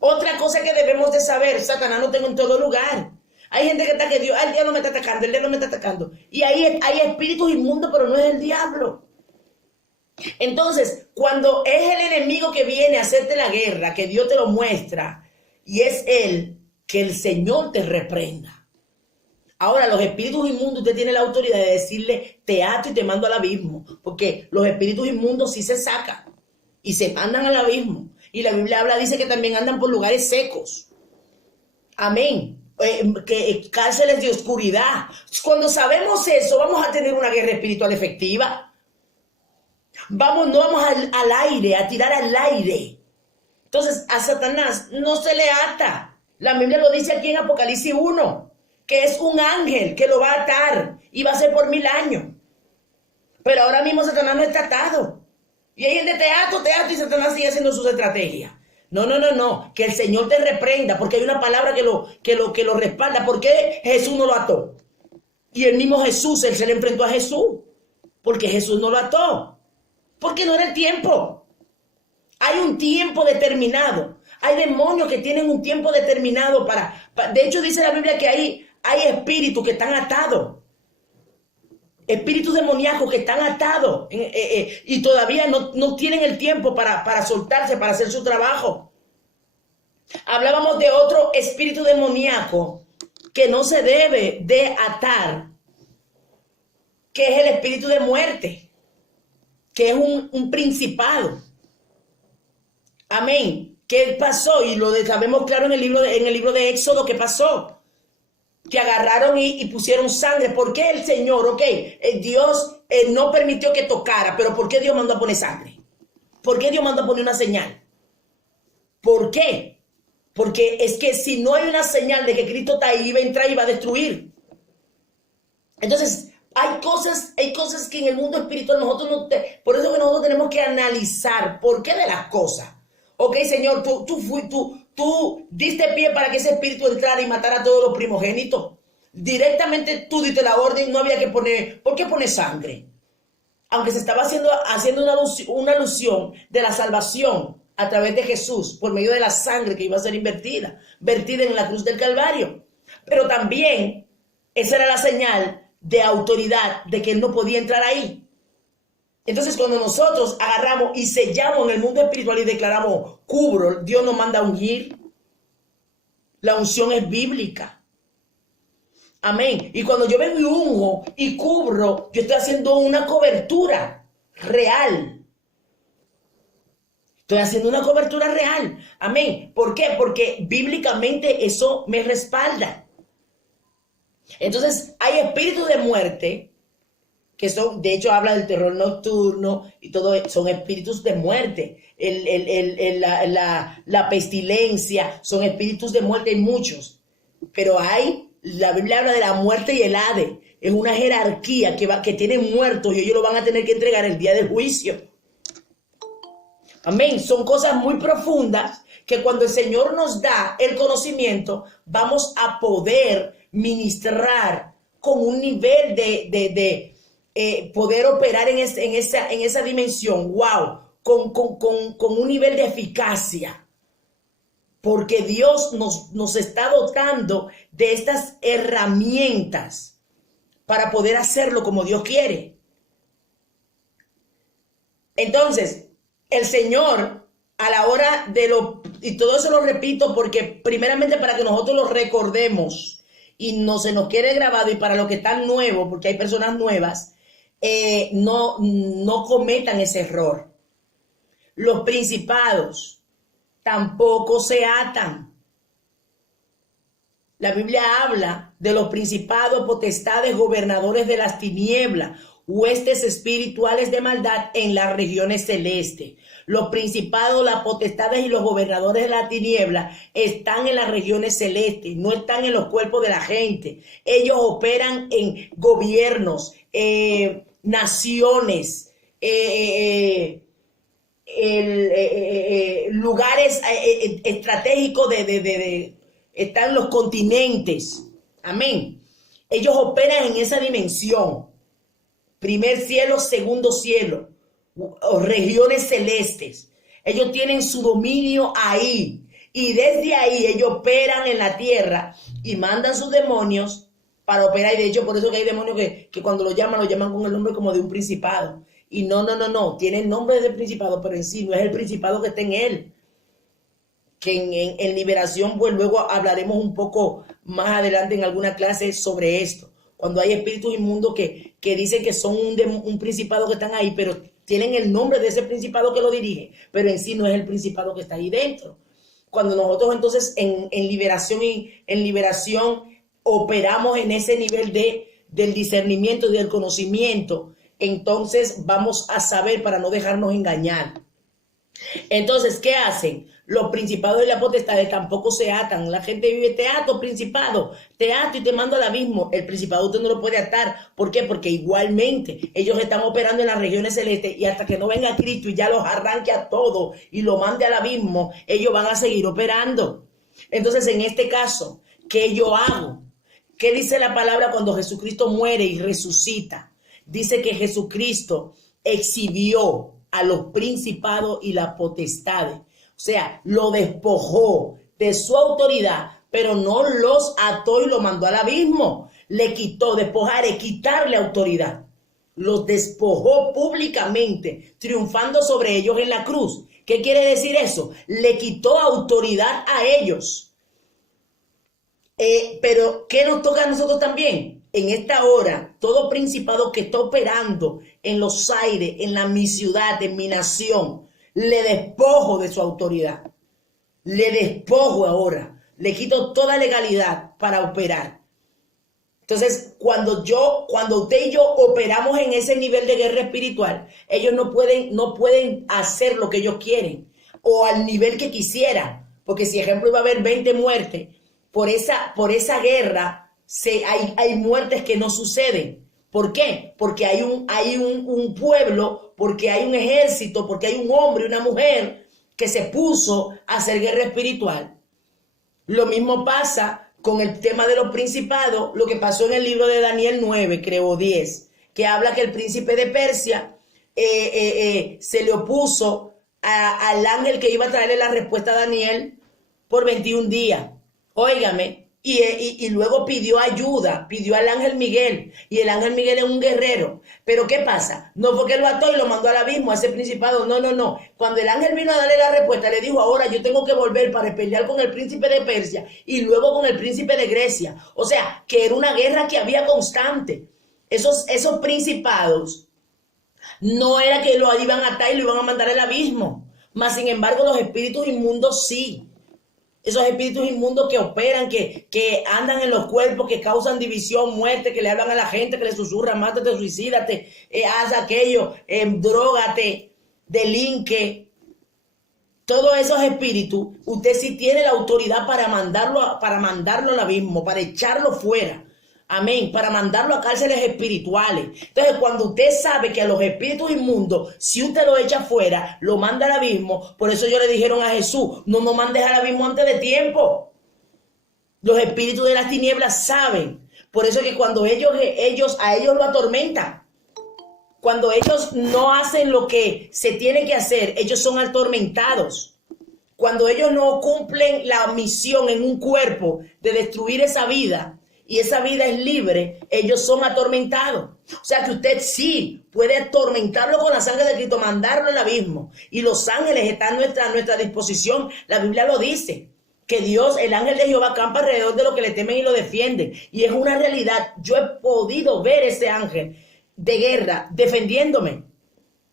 Otra cosa que debemos de saber, Satanás no tengo en todo lugar. Hay gente que está que Dios, el diablo me está atacando, el diablo me está atacando. Y ahí hay espíritus inmundos, pero no es el diablo. Entonces, cuando es el enemigo que viene a hacerte la guerra, que Dios te lo muestra, y es él, que el Señor te reprenda. Ahora, los espíritus inmundos, usted tiene la autoridad de decirle, te ato y te mando al abismo, porque los espíritus inmundos sí se sacan y se mandan al abismo. Y la Biblia dice que también andan por lugares secos. Amén. Cárceles de oscuridad. Cuando sabemos eso, vamos a tener una guerra espiritual efectiva. No vamos al aire, a tirar al aire. Entonces, a Satanás no se le ata. La Biblia lo dice aquí en Apocalipsis 1, que es un ángel que lo va a atar y va a ser por 1000 años. Pero ahora mismo Satanás no está atado. Y hay gente te ato y Satanás sigue haciendo sus estrategias. No, que el Señor te reprenda, porque hay una palabra que lo respalda. ¿Por qué Jesús no lo ató? Y el mismo Jesús, él se le enfrentó a Jesús, porque Jesús no lo ató. Porque no era el tiempo. Hay un tiempo determinado. Hay demonios que tienen un tiempo determinado de hecho, dice la Biblia que hay espíritus que están atados. Espíritus demoníacos que están atados y todavía no tienen el tiempo para soltarse, para hacer su trabajo. Hablábamos de otro espíritu demoníaco que no se debe de atar, que es el espíritu de muerte, que es un principado. Amén. ¿Qué pasó? Y lo sabemos claro en el libro de Éxodo, ¿qué pasó? Que agarraron y pusieron sangre. ¿Por qué el Señor? Dios no permitió que tocara, pero ¿por qué Dios mandó a poner sangre? ¿Por qué Dios mandó a poner una señal? ¿Por qué? Porque es que si no hay una señal de que Cristo está ahí, iba a entrar y va a destruir. Entonces, hay cosas que en el mundo espiritual por eso que nosotros tenemos que analizar por qué de las cosas. Ok, Señor, tú diste pie para que ese espíritu entrara y matara a todos los primogénitos. Directamente tú diste la orden, no había que poner. ¿Por qué poner sangre? Aunque se estaba haciendo una alusión de la salvación a través de Jesús por medio de la sangre que iba a ser vertida en la cruz del Calvario. Pero también esa era la señal de autoridad de que él no podía entrar ahí. Entonces, cuando nosotros agarramos y sellamos en el mundo espiritual y declaramos, cubro, Dios nos manda a ungir. La unción es bíblica. Amén. Y cuando yo vengo y unjo y cubro, yo estoy haciendo una cobertura real. Estoy haciendo una cobertura real. Amén. ¿Por qué? Porque bíblicamente eso me respalda. Entonces, hay espíritus de muerte que son, de hecho, habla del terror nocturno y todo, son espíritus de muerte. La pestilencia, son espíritus de muerte, hay muchos. Pero la Biblia habla de la muerte y el Hades. Es una jerarquía que tiene muertos y ellos lo van a tener que entregar el día del juicio. Amén. Son cosas muy profundas que cuando el Señor nos da el conocimiento, vamos a poder ministrar con un nivel de poder operar en esa dimensión, wow, con un nivel de eficacia, porque Dios nos está dotando de estas herramientas para poder hacerlo como Dios quiere. Entonces, el Señor, a la hora de y todo eso lo repito porque primeramente para que nosotros lo recordemos y no se nos quede grabado, y para los que están nuevos, porque hay personas nuevas, no cometan ese error. Los principados tampoco se atan. La Biblia habla de los principados, potestades, gobernadores de las tinieblas, huestes espirituales de maldad en las regiones celestes. Los principados, las potestades y los gobernadores de la tiniebla están en las regiones celestes, no están en los cuerpos de la gente. Ellos operan en gobiernos, naciones, lugares estratégicos están los continentes. Amén. Ellos operan en esa dimensión. Primer cielo, segundo cielo, o regiones celestes. Ellos tienen su dominio ahí. Y desde ahí ellos operan en la tierra y mandan sus demonios para operar. Y de hecho, por eso que hay demonios que cuando lo llaman con el nombre como de un principado. Y no. Tiene el nombre de principado, pero en sí no es el principado que está en él. Que en liberación, pues luego hablaremos un poco más adelante en alguna clase sobre esto. Cuando hay espíritus inmundos que dicen que son un principado que están ahí, pero tienen el nombre de ese principado que lo dirige, pero en sí no es el principado que está ahí dentro. Cuando nosotros entonces en liberación operamos en ese nivel del discernimiento y del conocimiento, entonces vamos a saber para no dejarnos engañar. Entonces, ¿qué hacen? Los principados y las potestades tampoco se atan. La gente vive, te ato, principado, te ato y te mando al abismo. El principado usted no lo puede atar. ¿Por qué? Porque igualmente ellos están operando en las regiones celestes y hasta que no venga Cristo y ya los arranque a todos y lo mande al abismo, ellos van a seguir operando. Entonces, en este caso, ¿qué yo hago? ¿Qué dice la palabra cuando Jesucristo muere y resucita? Dice que Jesucristo exhibió a los principados y las potestades. O sea, lo despojó de su autoridad, pero no los ató y lo mandó al abismo. Le quitó, despojar es quitarle autoridad. Los despojó públicamente, triunfando sobre ellos en la cruz. ¿Qué quiere decir eso? Le quitó autoridad a ellos. Pero ¿qué nos toca a nosotros también? En esta hora, todo principado que está operando en los aires, en mi ciudad, en mi nación, le despojo de su autoridad. Le despojo ahora. Le quito toda legalidad para operar. Entonces, cuando usted y yo operamos en ese nivel de guerra espiritual, ellos no pueden hacer lo que ellos quieren o al nivel que quisieran. Porque si, ejemplo, iba a haber 20 muertes, por esa guerra hay muertes que no suceden. ¿Por qué? Porque hay un pueblo, porque hay un ejército, porque hay un hombre y una mujer que se puso a hacer guerra espiritual. Lo mismo pasa con el tema de los principados, lo que pasó en el libro de Daniel 9, creo 10, que habla que el príncipe de Persia se le opuso al ángel que iba a traerle la respuesta a Daniel por 21 días. Óigame. Y luego pidió ayuda, pidió al ángel Miguel, y el ángel Miguel es un guerrero. Pero ¿qué pasa? No fue que lo ató y lo mandó al abismo, a ese principado, no. Cuando el ángel vino a darle la respuesta, le dijo, ahora yo tengo que volver para pelear con el príncipe de Persia y luego con el príncipe de Grecia. O sea, que era una guerra que había constante. Esos principados no era que lo iban a atar y lo iban a mandar al abismo, mas sin embargo los espíritus inmundos sí. Esos espíritus inmundos que operan, que andan en los cuerpos, que causan división, muerte, que le hablan a la gente, que le susurran, mátate, suicídate, haz aquello, drógate, delinque. Todos esos espíritus, usted sí tiene la autoridad para mandarlo al abismo, para echarlo fuera. Amén, para mandarlo a cárceles espirituales. Entonces, cuando usted sabe que a los espíritus inmundos, si usted lo echa fuera, lo manda al abismo, por eso ellos le dijeron a Jesús, no nos mandes al abismo antes de tiempo. Los espíritus de las tinieblas saben. Por eso que cuando a ellos lo atormentan. Cuando ellos no hacen lo que se tiene que hacer, ellos son atormentados. Cuando ellos no cumplen la misión en un cuerpo de destruir esa vida, y esa vida es libre, ellos son atormentados. O sea que usted sí puede atormentarlo con la sangre de Cristo, mandarlo al abismo. Y los ángeles están a nuestra disposición. La Biblia lo dice, que Dios, el ángel de Jehová, campa alrededor de los que le temen y lo defienden. Y es una realidad. Yo he podido ver ese ángel de guerra defendiéndome.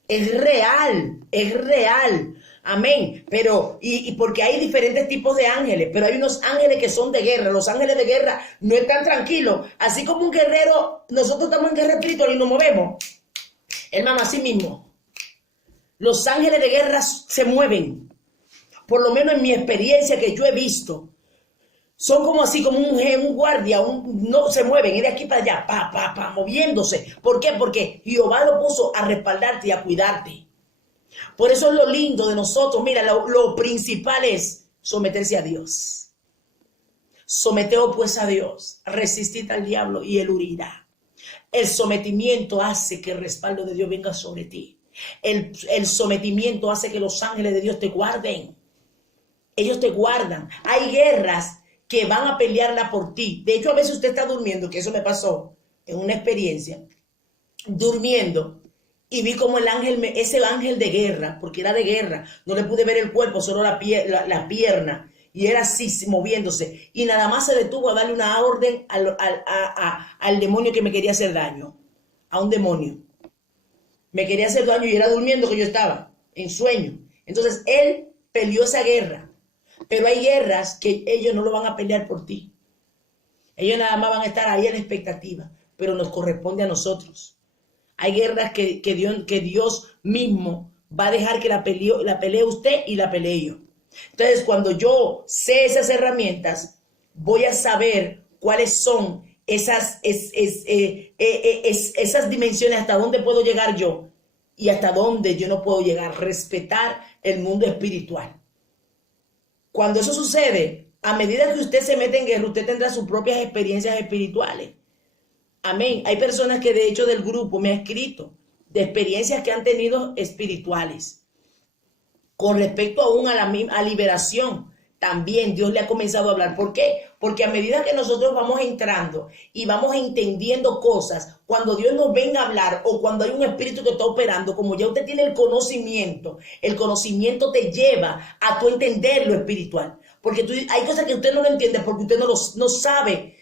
Es real, es real. Amén. Pero, y porque hay diferentes tipos de ángeles, pero hay unos ángeles que son de guerra. Los ángeles de guerra no están tranquilos. Así como un guerrero, nosotros estamos en guerra espiritual y nos movemos. Hermano, así mismo. Los ángeles de guerra se mueven. Por lo menos en mi experiencia que yo he visto. Son como así, como un guardia, no se mueven, y de aquí para allá, moviéndose. ¿Por qué? Porque Jehová lo puso a respaldarte y a cuidarte. Por eso es lo lindo de nosotros. Mira, lo principal es someterse a Dios. Someteos pues a Dios, resistid al diablo y él huirá. El sometimiento hace que el respaldo de Dios venga sobre ti. El sometimiento hace que los ángeles de Dios te guarden. Ellos te guardan. Hay guerras que van a pelearla por ti. De hecho, a veces usted está durmiendo, que eso me pasó en una experiencia, durmiendo, y vi como ese ángel de guerra, porque era de guerra, no le pude ver el cuerpo, solo la pierna, y era así, moviéndose, y nada más se detuvo a darle una orden al demonio que me quería hacer daño, a un demonio. Me quería hacer daño y era durmiendo que yo estaba, en sueño. Entonces, él peleó esa guerra. Pero hay guerras que ellos no lo van a pelear por ti. Ellos nada más van a estar ahí en expectativa, pero nos corresponde a nosotros. Hay guerras que Dios mismo va a dejar que la pelee usted y la pelee yo. Entonces, cuando yo sé esas herramientas, voy a saber cuáles son esas dimensiones, hasta dónde puedo llegar yo y hasta dónde yo no puedo llegar. Respetar el mundo espiritual. Cuando eso sucede, a medida que usted se mete en guerra, usted tendrá sus propias experiencias espirituales. Amén. Hay personas que de hecho del grupo me han escrito de experiencias que han tenido espirituales. Con respecto aún a liberación, también Dios le ha comenzado a hablar. ¿Por qué? Porque a medida que nosotros vamos entrando y vamos entendiendo cosas, cuando Dios nos venga a hablar o cuando hay un espíritu que está operando, como ya usted tiene el conocimiento te lleva a tu entender lo espiritual. Porque hay cosas que usted no lo entiende porque usted no sabe,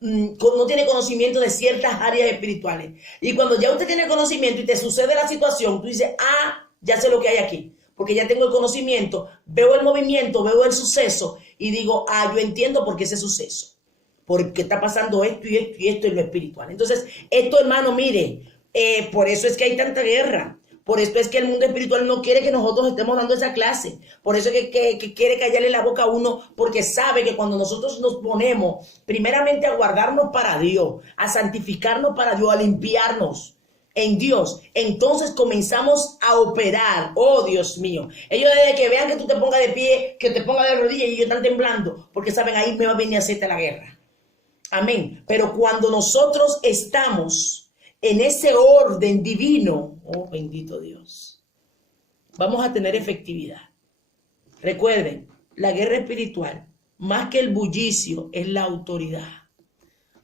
no tiene conocimiento de ciertas áreas espirituales. Y cuando ya usted tiene conocimiento y te sucede la situación, tú dices, ya sé lo que hay aquí. Porque ya tengo el conocimiento, veo el movimiento, veo el suceso y digo, yo entiendo por qué ese suceso. Porque está pasando esto y esto y esto en lo espiritual. Entonces, esto, hermano, mire, por eso es que hay tanta guerra. Por eso es que el mundo espiritual no quiere que nosotros estemos dando esa clase. Por eso es que quiere callarle la boca a uno, porque sabe que cuando nosotros nos ponemos primeramente a guardarnos para Dios, a santificarnos para Dios, a limpiarnos en Dios, entonces comenzamos a operar. Oh, Dios mío. Ellos desde que vean que tú te pongas de pie, que te pongas de rodillas y ellos están temblando, porque saben, ahí me va a venir a hacerte la guerra. Amén. Pero cuando nosotros estamos en ese orden divino, oh, bendito Dios, vamos a tener efectividad. Recuerden, la guerra espiritual, más que el bullicio, es la autoridad.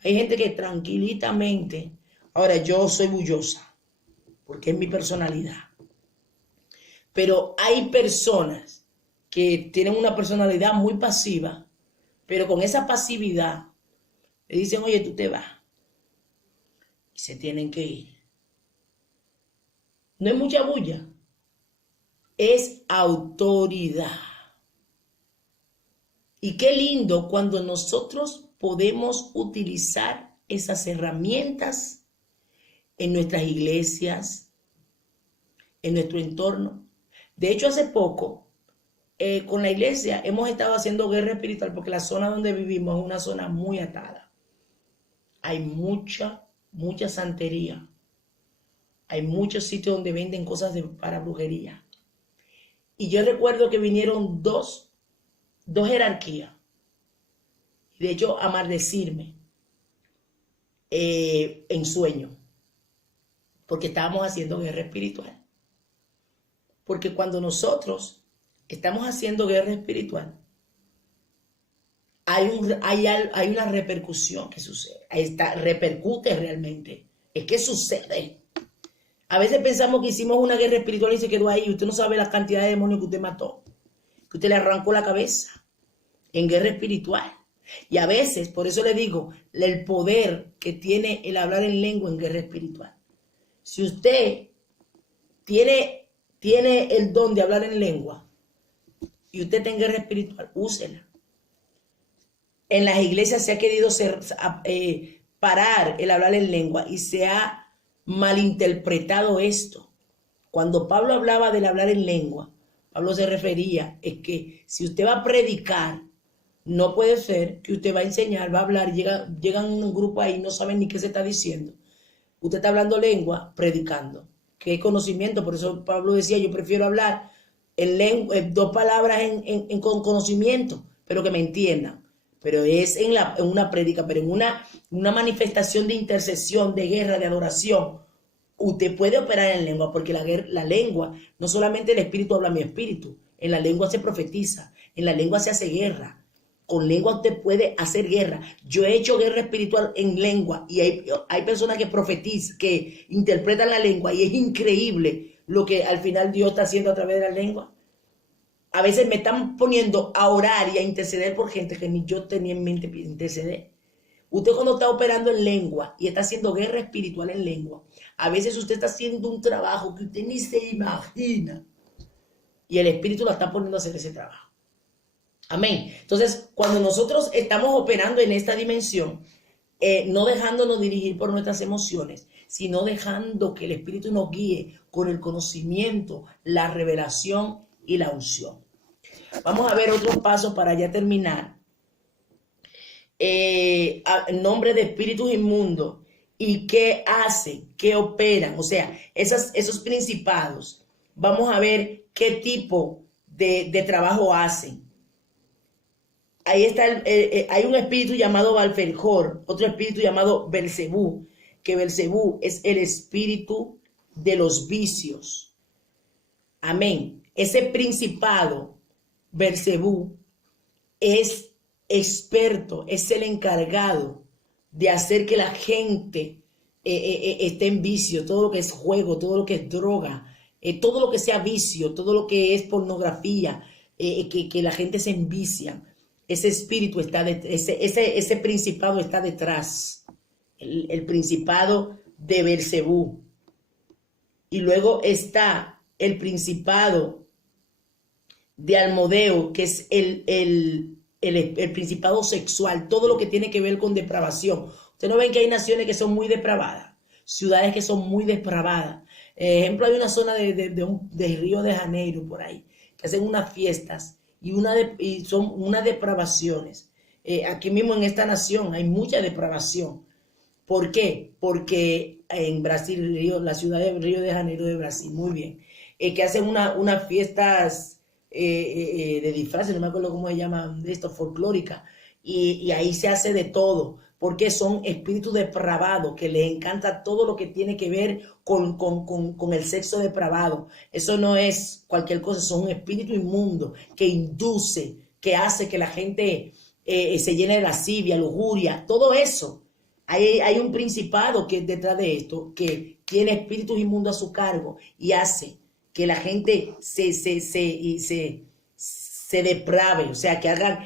Hay gente que tranquilitamente. Ahora, yo soy bullosa, porque es mi personalidad. Pero hay personas que tienen una personalidad muy pasiva, pero con esa pasividad le dicen, oye, tú te vas. Y se tienen que ir. No es mucha bulla, es autoridad. Y qué lindo cuando nosotros podemos utilizar esas herramientas en nuestras iglesias, en nuestro entorno. De hecho, hace poco, con la iglesia hemos estado haciendo guerra espiritual porque la zona donde vivimos es una zona muy atada. Hay mucha santería. Hay muchos sitios donde venden cosas para brujería. Y yo recuerdo que vinieron dos jerarquías. De hecho, a maldecirme en sueño. Porque estábamos haciendo guerra espiritual. Porque cuando nosotros estamos haciendo guerra espiritual, hay una repercusión que sucede. Repercute realmente. Es que sucede. A veces pensamos que hicimos una guerra espiritual y se quedó ahí. Usted no sabe la cantidad de demonios que usted mató, que usted le arrancó la cabeza en guerra espiritual. Y a veces, por eso le digo, el poder que tiene el hablar en lengua en guerra espiritual. Si usted tiene el don de hablar en lengua y usted está en guerra espiritual, úsela. En las iglesias se ha querido parar el hablar en lengua y se ha malinterpretado esto. Cuando Pablo hablaba del hablar en lengua, Pablo se refería es que si usted va a predicar, no puede ser que usted va a enseñar, va a hablar, llegan un grupo ahí, no saben ni qué se está diciendo. Usted está hablando lengua, predicando. ¿Qué conocimiento? Por eso Pablo decía, yo prefiero hablar en lengua, 2 palabras con conocimiento, pero que me entiendan. Pero es en una prédica, pero en una manifestación de intercesión, de guerra, de adoración, usted puede operar en lengua, porque la lengua, no solamente el espíritu habla mi espíritu, en la lengua se profetiza, en la lengua se hace guerra. Con lengua usted puede hacer guerra. Yo he hecho guerra espiritual en lengua y hay personas que profetizan, que interpretan la lengua y es increíble lo que al final Dios está haciendo a través de la lengua. A veces me están poniendo a orar y a interceder por gente que ni yo tenía en mente interceder. Usted cuando está operando en lengua y está haciendo guerra espiritual en lengua, a veces usted está haciendo un trabajo que usted ni se imagina y el espíritu la está poniendo a hacer ese trabajo. Amén. Entonces, cuando nosotros estamos operando en esta dimensión, no dejándonos dirigir por nuestras emociones, sino dejando que el Espíritu nos guíe con el conocimiento, la revelación y la unción. Vamos a ver otros pasos para ya terminar. En nombre de espíritus inmundos y qué hacen, qué operan, o sea, esos principados. Vamos a ver qué tipo de trabajo hacen. Ahí está, hay un espíritu llamado Balferjor, otro espíritu llamado Belcebú, que Belcebú es el espíritu de los vicios. Amén. Ese principado, Belcebú, es experto, es el encargado de hacer que la gente esté en vicio, todo lo que es juego, todo lo que es droga, todo lo que sea vicio, todo lo que es pornografía, que la gente se envicia. Ese espíritu está ese principado está detrás, el principado de Belcebú. Y luego está el principado de Almodeo, que es el principado sexual, todo lo que tiene que ver con depravación. Ustedes no ven que hay naciones que son muy depravadas, ciudades que son muy depravadas. Ejemplo, hay una zona de Río de Janeiro por ahí, que hacen unas fiestas y son unas depravaciones. Aquí mismo en esta nación hay mucha depravación. ¿Por qué? Porque en Brasil, la ciudad de Río de Janeiro de Brasil, muy bien, que hacen unas fiestas de disfraces, no me acuerdo cómo se llaman, de esto, folclórica, y ahí se hace de todo, porque son espíritus depravados que les encanta todo lo que tiene que ver con el sexo depravado. Eso no es cualquier cosa, son un espíritu inmundo que induce, que hace que la gente se llene de lascivia, lujuria, todo eso. Hay un principado que es detrás de esto, que tiene espíritus inmundos a su cargo y hace que la gente se deprave, o sea, que hagan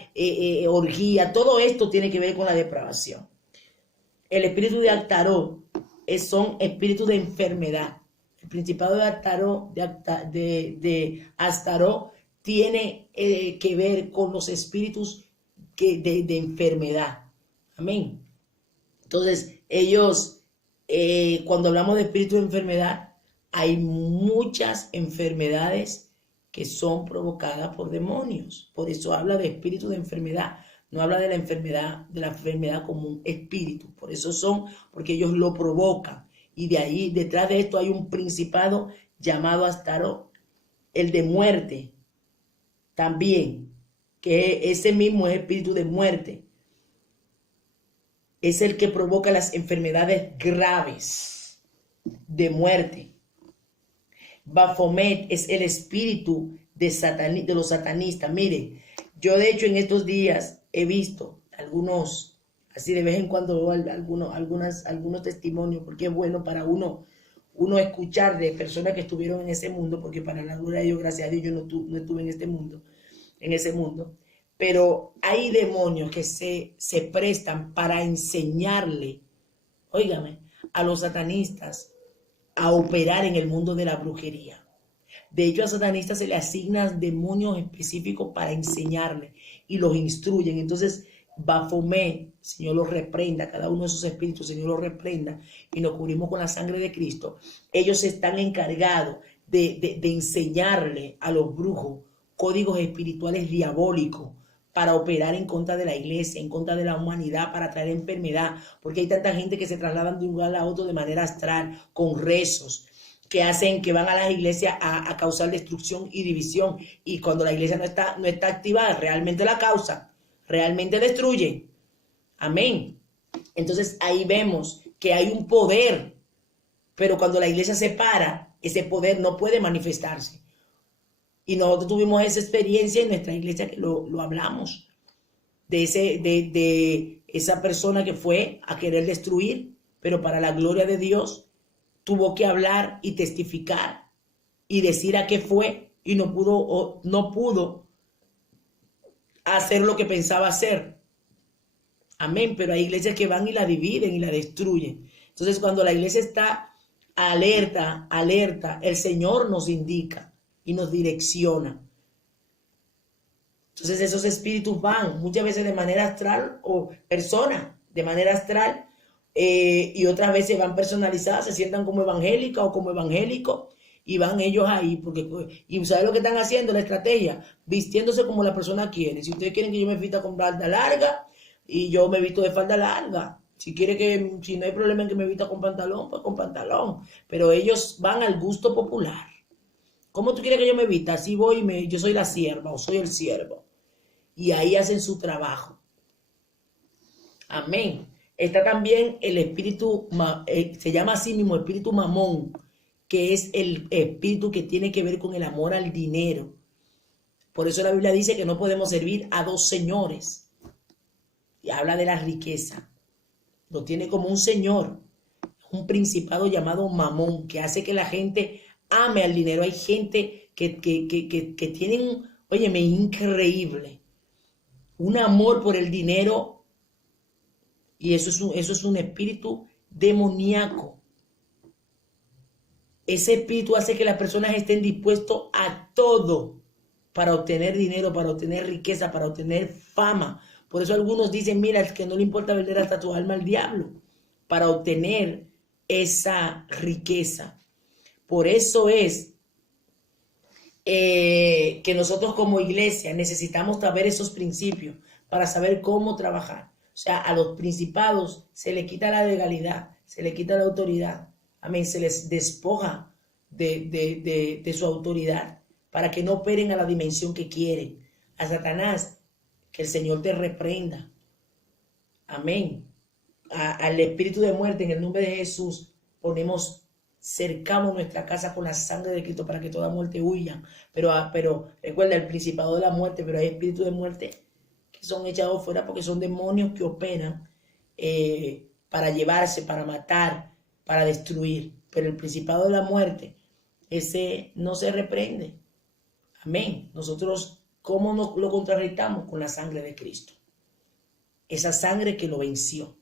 orgía. Todo esto tiene que ver con la depravación. El espíritu de Actaró son espíritus de enfermedad. El principado de Actaró, de Astaró, tiene que ver con los espíritus de enfermedad. Amén. Entonces, ellos, cuando hablamos de espíritu de enfermedad, hay muchas enfermedades que son provocadas por demonios. Por eso habla de espíritu de enfermedad. No habla de la enfermedad como un espíritu. Por eso porque ellos lo provocan. Y de ahí, detrás de esto hay un principado llamado Astaró, el de muerte, también, que ese mismo es espíritu de muerte. Es el que provoca las enfermedades graves de muerte. Baphomet es el espíritu de los satanistas. Miren, yo de hecho en estos días he visto algunos, así de vez en cuando veo algunos testimonios, porque es bueno para uno escuchar de personas que estuvieron en ese mundo, porque para la gloria de Dios, gracias a Dios, yo no estuve en ese mundo. Pero hay demonios que se prestan para enseñarle, óigame, a los satanistas a operar en el mundo de la brujería. De hecho, a satanistas se le asignan demonios específicos para enseñarle y los instruyen. Entonces, Baphomet, Señor los reprenda, cada uno de esos espíritus, Señor los reprenda, y nos cubrimos con la sangre de Cristo. Ellos están encargados de enseñarle a los brujos códigos espirituales diabólicos para operar en contra de la iglesia, en contra de la humanidad, para traer enfermedad, porque hay tanta gente que se trasladan de un lugar a otro de manera astral, con rezos, que hacen, que van a las iglesias a causar destrucción y división, y cuando la iglesia no está activada, realmente la causa, realmente destruye. Amén. Entonces ahí vemos que hay un poder, pero cuando la iglesia se para, ese poder no puede manifestarse. Y nosotros tuvimos esa experiencia en nuestra iglesia, que lo hablamos, de esa persona que fue a querer destruir, pero para la gloria de Dios tuvo que hablar y testificar y decir a qué fue, y no pudo hacer lo que pensaba hacer. Amén. Pero hay iglesias que van y la dividen y la destruyen. Entonces, cuando la iglesia está alerta, el Señor nos indica y nos direcciona. Entonces, esos espíritus van muchas veces de manera astral, o personas de manera astral, y otras veces van personalizadas, se sientan como evangélica o como evangélico, y van ellos ahí, y ¿saben lo que están haciendo? La estrategia, vistiéndose como la persona quiere. Si ustedes quieren que yo me vista con falda larga, y yo me visto de falda larga. Si no hay problema en que me vista con pantalón, pues con pantalón. Pero ellos van al gusto popular. ¿Cómo tú quieres que yo me vista? Así voy yo soy la sierva o soy el siervo. Y ahí hacen su trabajo. Amén. Está también el espíritu, se llama así mismo espíritu mamón, que es el espíritu que tiene que ver con el amor al dinero. Por eso la Biblia dice que no podemos servir a dos señores. Y habla de la riqueza. Lo tiene como un señor, un principado llamado mamón, que hace que la gente ame al dinero. Hay gente que tienen, óyeme, increíble, un amor por el dinero, y eso es un espíritu demoníaco. Ese espíritu hace que las personas estén dispuestas a todo para obtener dinero, para obtener riqueza, para obtener fama. Por eso algunos dicen, mira, es que no le importa vender hasta tu alma al diablo para obtener esa riqueza. Por eso es que nosotros como iglesia necesitamos saber esos principios para saber cómo trabajar. O sea, a los principados se le quita la legalidad, se le quita la autoridad. Amén, se les despoja de su autoridad para que no operen a la dimensión que quieren. A Satanás, que el Señor te reprenda. Amén. Al espíritu de muerte, en el nombre de Jesús, cercamos nuestra casa con la sangre de Cristo para que toda muerte huya. Pero recuerda, el principado de la muerte, pero hay espíritus de muerte que son echados fuera porque son demonios que operan para llevarse, para matar, para destruir. Pero el principado de la muerte, ese no se reprende. Amén. Nosotros, ¿cómo lo contrarrestamos? Con la sangre de Cristo. Esa sangre que lo venció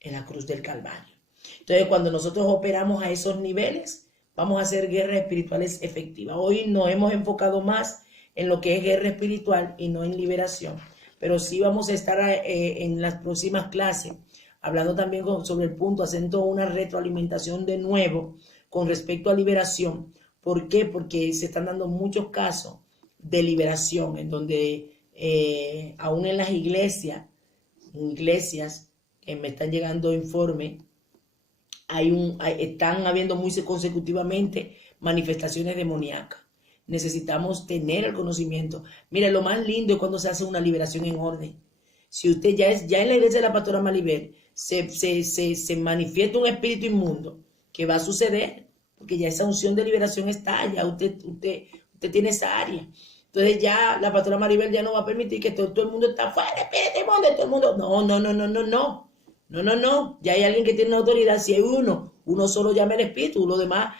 en la cruz del Calvario. Entonces, cuando nosotros operamos a esos niveles, vamos a hacer guerras espirituales efectivas. Hoy nos hemos enfocado más en lo que es guerra espiritual y no en liberación. Pero sí vamos a estar en las próximas clases hablando también sobre el punto, haciendo una retroalimentación de nuevo con respecto a liberación. ¿Por qué? Porque se están dando muchos casos de liberación en donde aún en las iglesias que me están llegando informes, están habiendo muy consecutivamente manifestaciones demoníacas. Necesitamos tener el conocimiento. Mira, lo más lindo es cuando se hace una liberación en orden. Si usted ya en la iglesia de la pastora Maribel se manifiesta un espíritu inmundo, ¿qué va a suceder? Porque ya esa unción de liberación está, ya usted tiene esa área. Entonces ya la pastora Maribel ya no va a permitir que todo el mundo está fuera, espérate, todo el mundo. No. Ya hay alguien que tiene una autoridad. Si hay uno solo llame al Espíritu. Los demás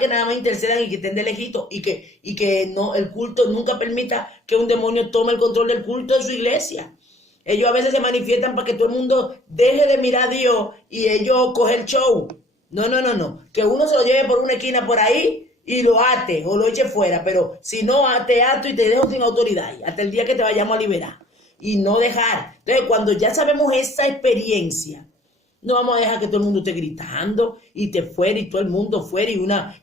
que nada más intercedan y que estén de lejito y que no, el culto nunca permita que un demonio tome el control del culto de su iglesia. Ellos a veces se manifiestan para que todo el mundo deje de mirar a Dios y ellos cogen el show. No. Que uno se lo lleve por una esquina por ahí y lo ate o lo eche fuera. Pero si no, te ato y te dejo sin autoridad hasta el día que te vayamos a liberar. Y no dejar. Entonces, cuando ya sabemos esa experiencia, no vamos a dejar que todo el mundo esté gritando y te fuera y todo el mundo fuera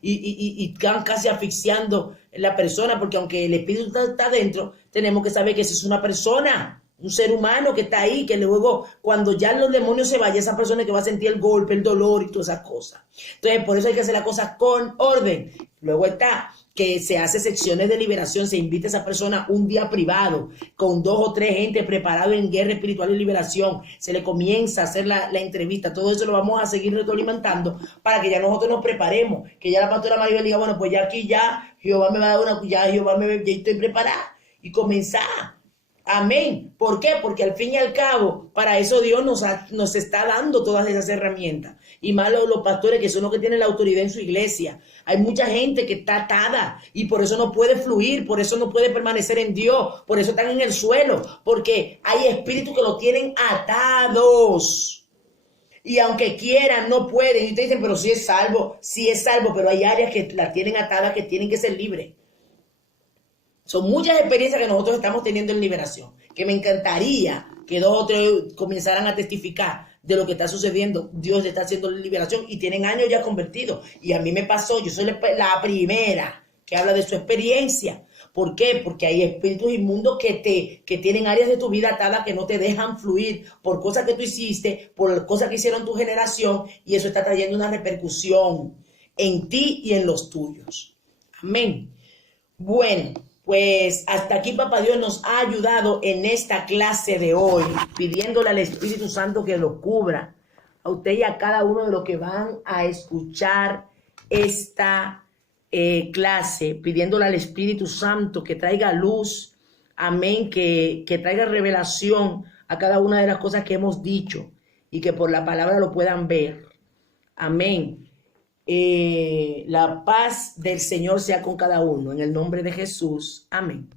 y casi asfixiando la persona, porque aunque el espíritu está dentro, tenemos que saber que esa es una persona, un ser humano que está ahí, que luego cuando ya los demonios se vayan, esa persona que va a sentir el golpe, el dolor y todas esas cosas. Entonces, por eso hay que hacer las cosas con orden. Luego está que se hace secciones de liberación, se invita a esa persona un día privado, con 2 o 3 gente preparado en guerra espiritual y liberación, se le comienza a hacer la entrevista, todo eso lo vamos a seguir retroalimentando para que ya nosotros nos preparemos, que ya la pastora Maribel diga, bueno, pues ya aquí ya Jehová me va a dar ya estoy preparada y comenzar. Amén. ¿Por qué? Porque al fin y al cabo, para eso Dios nos está dando todas esas herramientas. Y más los pastores, que son los que tienen la autoridad en su iglesia. Hay mucha gente que está atada y por eso no puede fluir, por eso no puede permanecer en Dios, por eso están en el suelo, porque hay espíritus que los tienen atados. Y aunque quieran, no pueden. Y te dicen, pero sí es salvo, pero hay áreas que la tienen atadas, que tienen que ser libres. Son muchas experiencias que nosotros estamos teniendo en liberación, que me encantaría que 2 o 3 comenzaran a testificar de lo que está sucediendo. Dios está haciendo la liberación y tienen años ya convertidos. Y a mí me pasó, yo soy la primera que habla de su experiencia. ¿Por qué? Porque hay espíritus inmundos que tienen áreas de tu vida atadas que no te dejan fluir por cosas que tú hiciste, por cosas que hicieron tu generación, y eso está trayendo una repercusión en ti y en los tuyos. Amén. Bueno, pues hasta aquí Papá Dios nos ha ayudado en esta clase de hoy, pidiéndole al Espíritu Santo que lo cubra a usted y a cada uno de los que van a escuchar esta clase, pidiéndole al Espíritu Santo que traiga luz, amén, que traiga revelación a cada una de las cosas que hemos dicho y que por la palabra lo puedan ver. Amén. La paz del Señor sea con cada uno. En el nombre de Jesús. Amén.